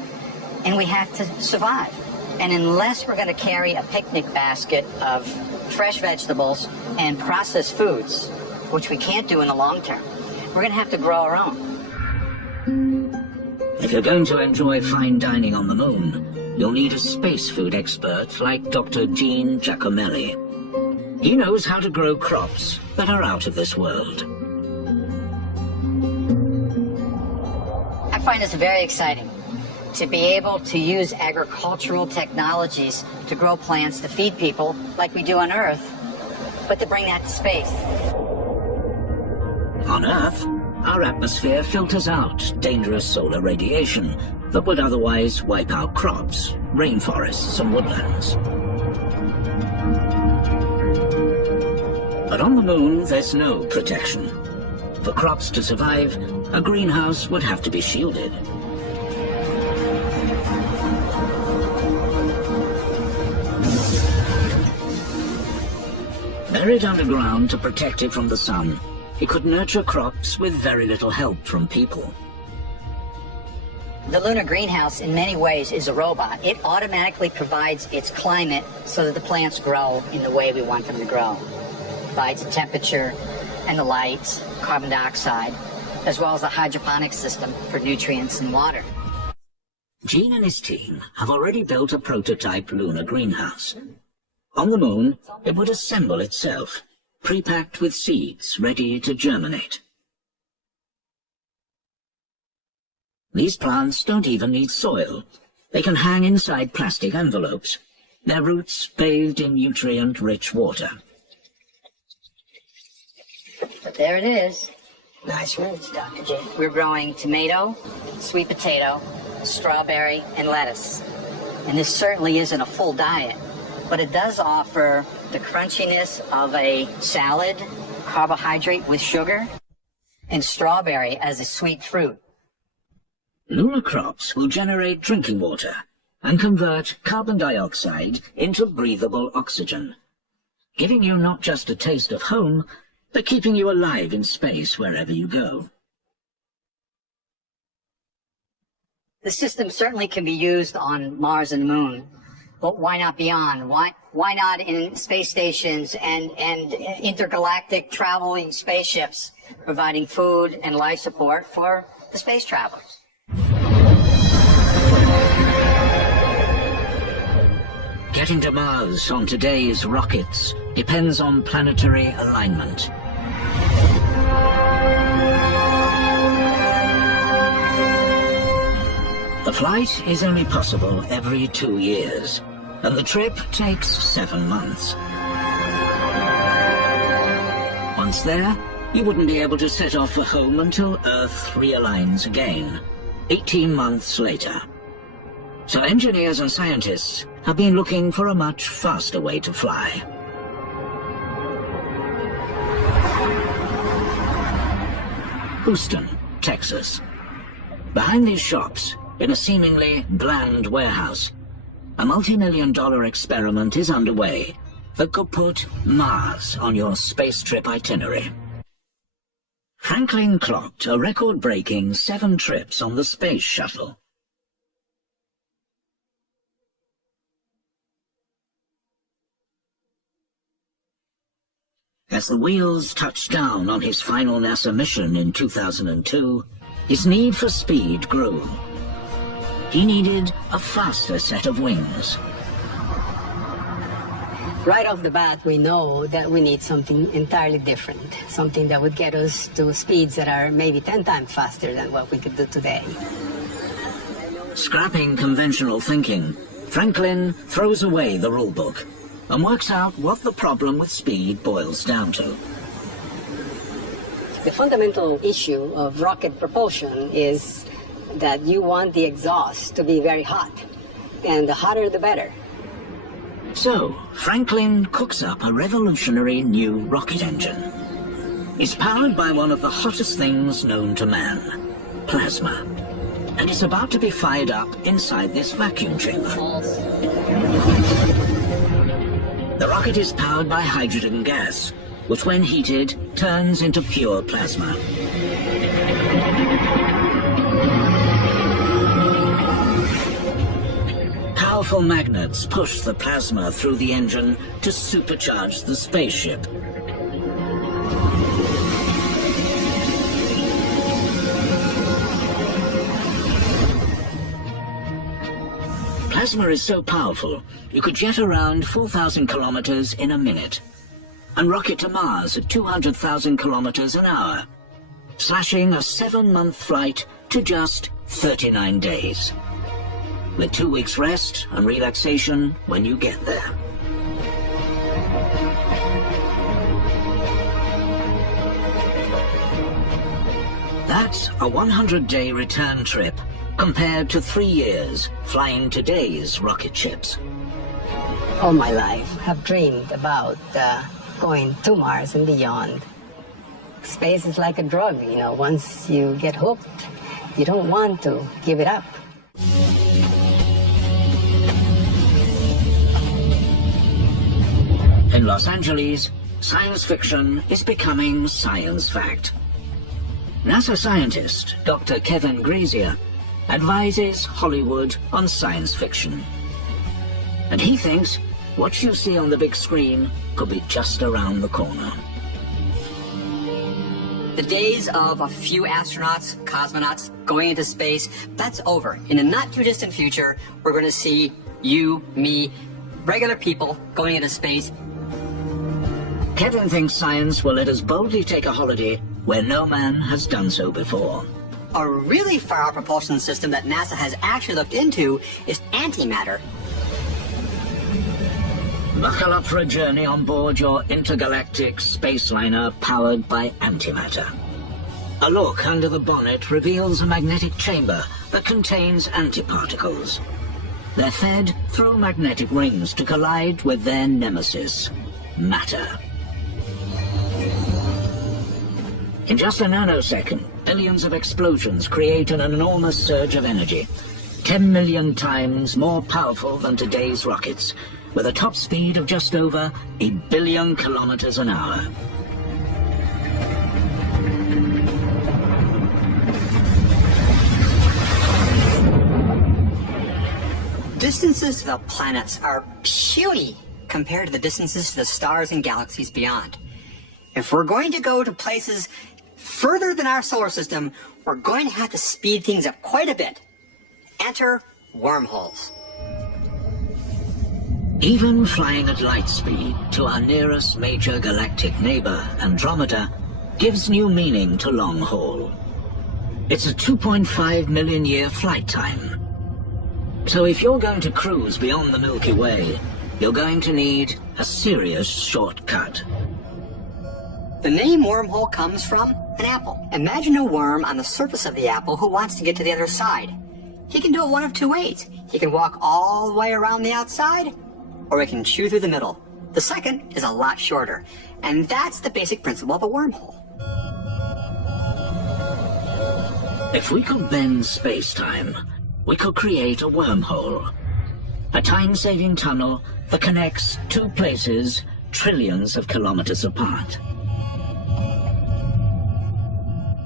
and we have to survive. And unless we're going to carry a picnic basket of fresh vegetables and processed foods, which we can't do in the long term, we're going to have to grow our own. If you're going to enjoy fine dining on the moon, you'll need a space food expert like Dr. Gene Giacomelli. He knows how to grow crops that are out of this world. I find this very exciting, to be able to use agricultural technologies to grow plants to feed people like we do on Earth, but to bring that to space. On Earth, our atmosphere filters out dangerous solar radiation that would otherwise wipe out crops, rainforests, and woodlands. But on the moon, there's no protection. For crops to survive, a greenhouse would have to be shielded. Buried underground to protect it from the sun, it could nurture crops with very little help from people. The lunar greenhouse, in many ways, is a robot. It automatically provides its climate so that the plants grow in the way we want them to grow. It provides the temperature and the light, carbon dioxide, as well as a hydroponic system for nutrients and water. Gene and his team have already built a prototype lunar greenhouse. On the moon, it would assemble itself, pre-packed with seeds ready to germinate. These plants don't even need soil. They can hang inside plastic envelopes, their roots bathed in nutrient-rich water. But there it is. Nice roots, Dr. J. We're growing tomato, sweet potato, strawberry, and lettuce. And this certainly isn't a full diet, but it does offer the crunchiness of a salad, carbohydrate with sugar, and strawberry as a sweet fruit. Lunar crops will generate drinking water and convert carbon dioxide into breathable oxygen, giving you not just a taste of home, but keeping you alive in space wherever you go. The system certainly can be used on Mars and the Moon, but why not beyond? Why not in space stations and intergalactic traveling spaceships, providing food and life support for the space travelers? Getting to Mars on today's rockets depends on planetary alignment. The flight is only possible every 2 years, and the trip takes 7 months. Once there, you wouldn't be able to set off for home until Earth realigns again, 18 months later. So engineers and scientists have been looking for a much faster way to fly. Houston, Texas. Behind these shops, in a seemingly bland warehouse, a multi-million-dollar experiment is underway that could put Mars on your space trip itinerary. Franklin clocked a record-breaking 7 trips on the space shuttle. As the wheels touched down on his final NASA mission in 2002, his need for speed grew. He needed a faster set of wings. Right off the bat, we know that we need something entirely different, something that would get us to speeds that are maybe 10 times faster than what we could do today. Scrapping conventional thinking, Franklin throws away the rulebook and works out what the problem with speed boils down to. The fundamental issue of rocket propulsion is that you want the exhaust to be very hot, and the hotter the better. So, Franklin cooks up a revolutionary new rocket engine. It's powered by one of the hottest things known to man, plasma, and it's about to be fired up inside this vacuum chamber. The rocket is powered by hydrogen gas, which when heated turns into pure plasma. Powerful magnets push the plasma through the engine to supercharge the spaceship. Plasma is so powerful, you could jet around 4,000 kilometers in a minute and rocket to Mars at 200,000 kilometers an hour, slashing a 7-month flight to just 39 days, with 2 weeks rest and relaxation when you get there. That's a 100-day return trip compared to 3 years flying today's rocket ships. All my life, I've dreamed about going to Mars and beyond. Space is like a drug, you know. Once you get hooked, you don't want to give it up. In Los Angeles, science fiction is becoming science fact. NASA scientist Dr. Kevin Grazier advises Hollywood on science fiction. And he thinks what you see on the big screen could be just around the corner. The days of a few astronauts, cosmonauts going into space, that's over. In the not too distant future, we're going to see you, me, regular people going into space. Kevin thinks science will let us boldly take a holiday where no man has done so before. A really far-out propulsion system that NASA has actually looked into is antimatter. Buckle up for a journey on board your intergalactic space liner powered by antimatter. A look under the bonnet reveals a magnetic chamber that contains antiparticles. They're fed through magnetic rings to collide with their nemesis, matter. In just a nanosecond, billions of explosions create an enormous surge of energy, 10 million times more powerful than today's rockets, with a top speed of just over 1 billion kilometers an hour. Distances to the planets are puny compared to the distances to the stars and galaxies beyond. If we're going to go to places further than our solar system, we're going to have to speed things up quite a bit. Enter wormholes. Even flying at light speed to our nearest major galactic neighbor, Andromeda, gives new meaning to long haul. It's a 2.5 million year flight time. So if you're going to cruise beyond the Milky Way, you're going to need a serious shortcut. The name wormhole comes from an apple. Imagine a worm on the surface of the apple who wants to get to the other side. He can do it one of two ways. He can walk all the way around the outside, or he can chew through the middle. The second is a lot shorter, and that's the basic principle of a wormhole. If we could bend space-time, we could create a wormhole. A time-saving tunnel that connects two places trillions of kilometers apart.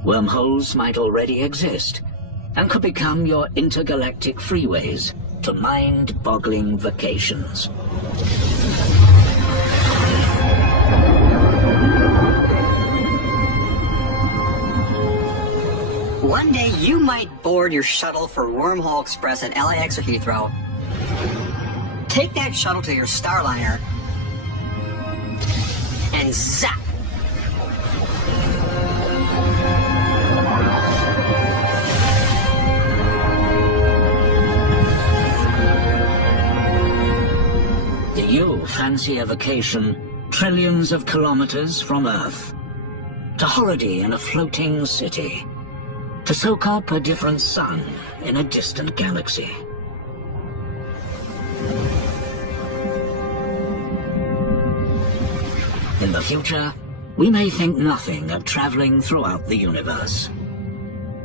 Wormholes might already exist, and could become your intergalactic freeways to mind-boggling vacations. One day you might board your shuttle for Wormhole Express at LAX or Heathrow, take that shuttle to your Starliner, and zap! Do you fancy a vacation trillions of kilometers from Earth? To holiday in a floating city? To soak up a different sun in a distant galaxy? In the future, we may think nothing of traveling throughout the universe.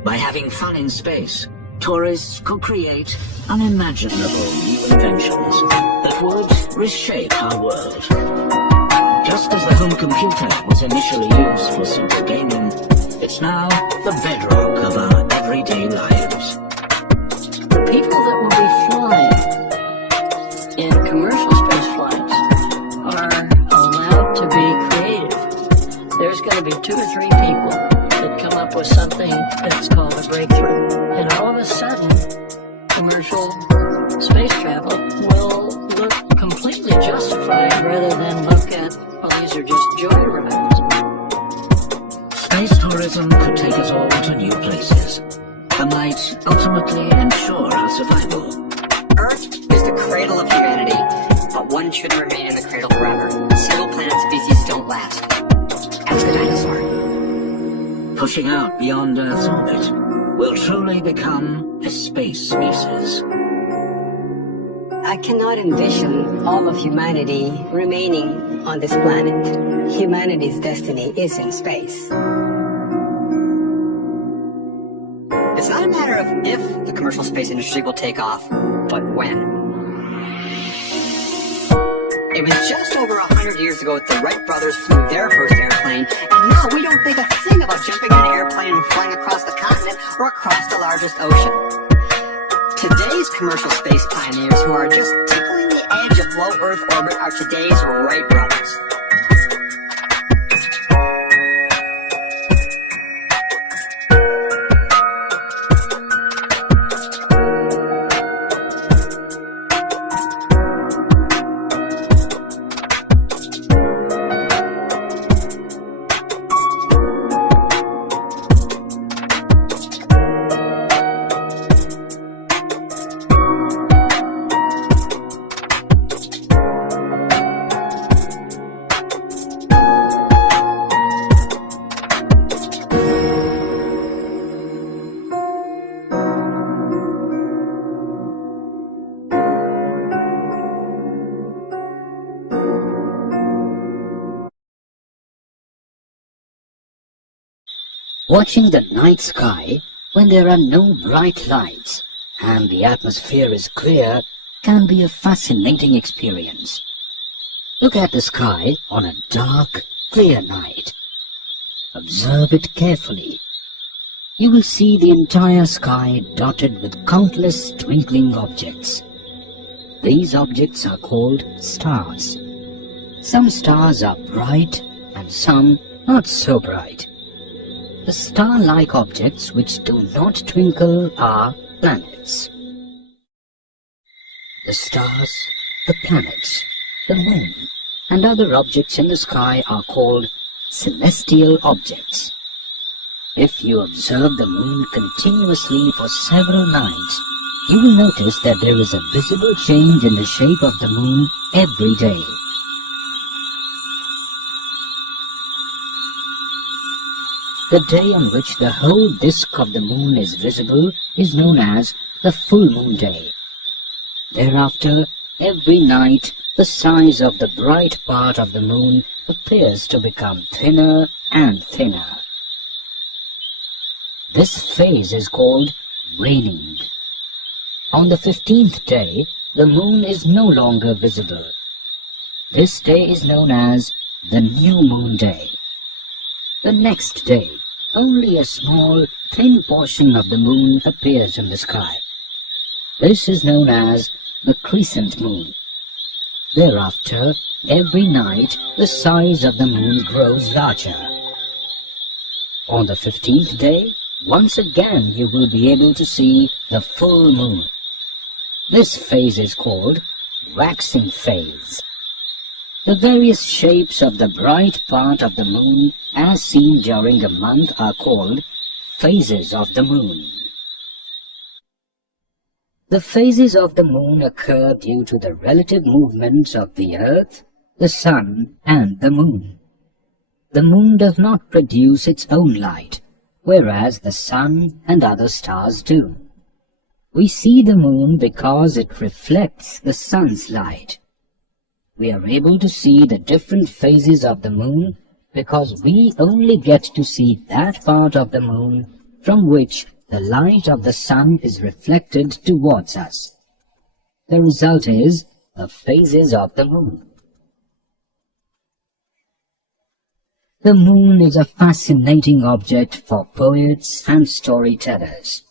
By having fun in space, tourists could create unimaginable new inventions that would reshape our world. Just as the home computer was initially used for simple gaming, it's now the bedrock of our everyday lives. The people that will be flying in commercial space flights are allowed to be creative. There's going to be 2 or 3 people that come up with something that's called a breakthrough. And all of a sudden, commercial space travel will look completely justified rather than look at, well, these are just joyrides. Space tourism could take us all to new places and might ultimately ensure our survival. Earth is the cradle of humanity, but one shouldn't remain in the cradle forever. Single-planet species don't last. Ask the dinosaur. Pushing out beyond Earth's orbit, will truly become a space species. I cannot envision all of humanity remaining on this planet. Humanity's destiny is in space. It's not a matter of if the commercial space industry will take off, but when. It was just over 100 years ago that the Wright brothers flew their first airplane, and now we don't think a thing about jumping on an airplane and flying across the continent or across the largest ocean. Today's commercial space pioneers who are just tickling the edge of low Earth orbit are today's Wright brothers. Watching the night sky when there are no bright lights and the atmosphere is clear can be a fascinating experience. Look at the sky on a dark, clear night. Observe it carefully. You will see the entire sky dotted with countless twinkling objects. These objects are called stars. Some stars are bright and some not so bright. The star-like objects which do not twinkle are planets. The stars, the planets, the moon, and other objects in the sky are called celestial objects. If you observe the moon continuously for several nights, you will notice that there is a visible change in the shape of the moon every day. The day on which the whole disk of the moon is visible is known as the full moon day. Thereafter, every night, the size of the bright part of the moon appears to become thinner and thinner. This phase is called waning. On the 15th day, the moon is no longer visible. This day is known as the new moon day. The next day, only a small, thin portion of the moon appears in the sky. This is known as the crescent moon. Thereafter, every night, the size of the moon grows larger. On the 15th day, once again you will be able to see the full moon. This phase is called waxing phase. The various shapes of the bright part of the moon as seen during a month are called phases of the moon. The phases of the moon occur due to the relative movements of the earth, the sun, and the moon. The moon does not produce its own light, whereas the sun and other stars do. We see the moon because it reflects the sun's light. We are able to see the different phases of the moon because we only get to see that part of the moon from which the light of the sun is reflected towards us. The result is the phases of the moon. The moon is a fascinating object for poets and storytellers.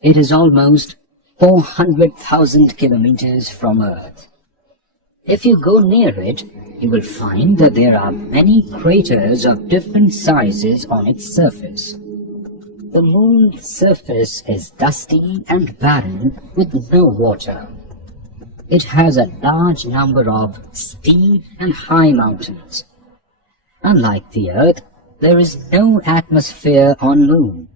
It is almost 400,000 kilometers from Earth. If you go near it, you will find that there are many craters of different sizes on its surface. The moon's surface is dusty and barren with no water. It has a large number of steep and high mountains. Unlike the Earth, there is no atmosphere on Moon.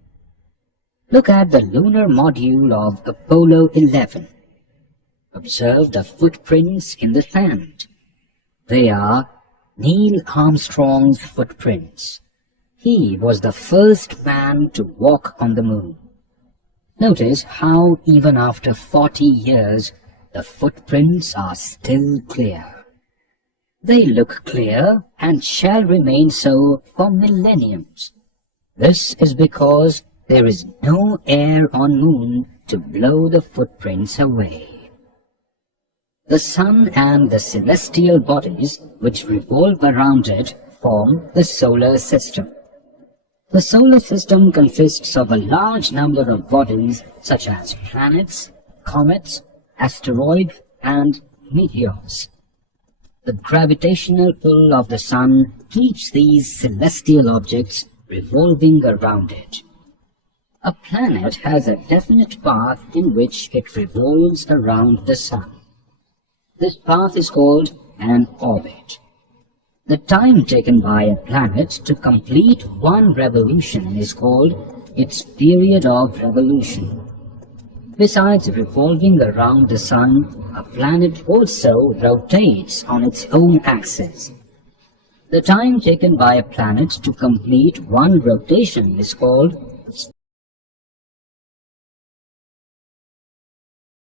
Look at the lunar module of Apollo 11. Observe the footprints in the sand. They are Neil Armstrong's footprints. He was the first man to walk on the moon. Notice how even after 40 years, the footprints are still clear. They look clear and shall remain so for millenniums. This is because there is no air on Moon to blow the footprints away. The sun and the celestial bodies which revolve around it form the solar system. The solar system consists of a large number of bodies such as planets, comets, asteroids, and meteors. The gravitational pull of the sun keeps these celestial objects revolving around it. A planet has a definite path in which it revolves around the sun. This path is called an orbit. The time taken by a planet to complete one revolution is called its period of revolution. Besides revolving around the sun, a planet also rotates on its own axis. The time taken by a planet to complete one rotation is called its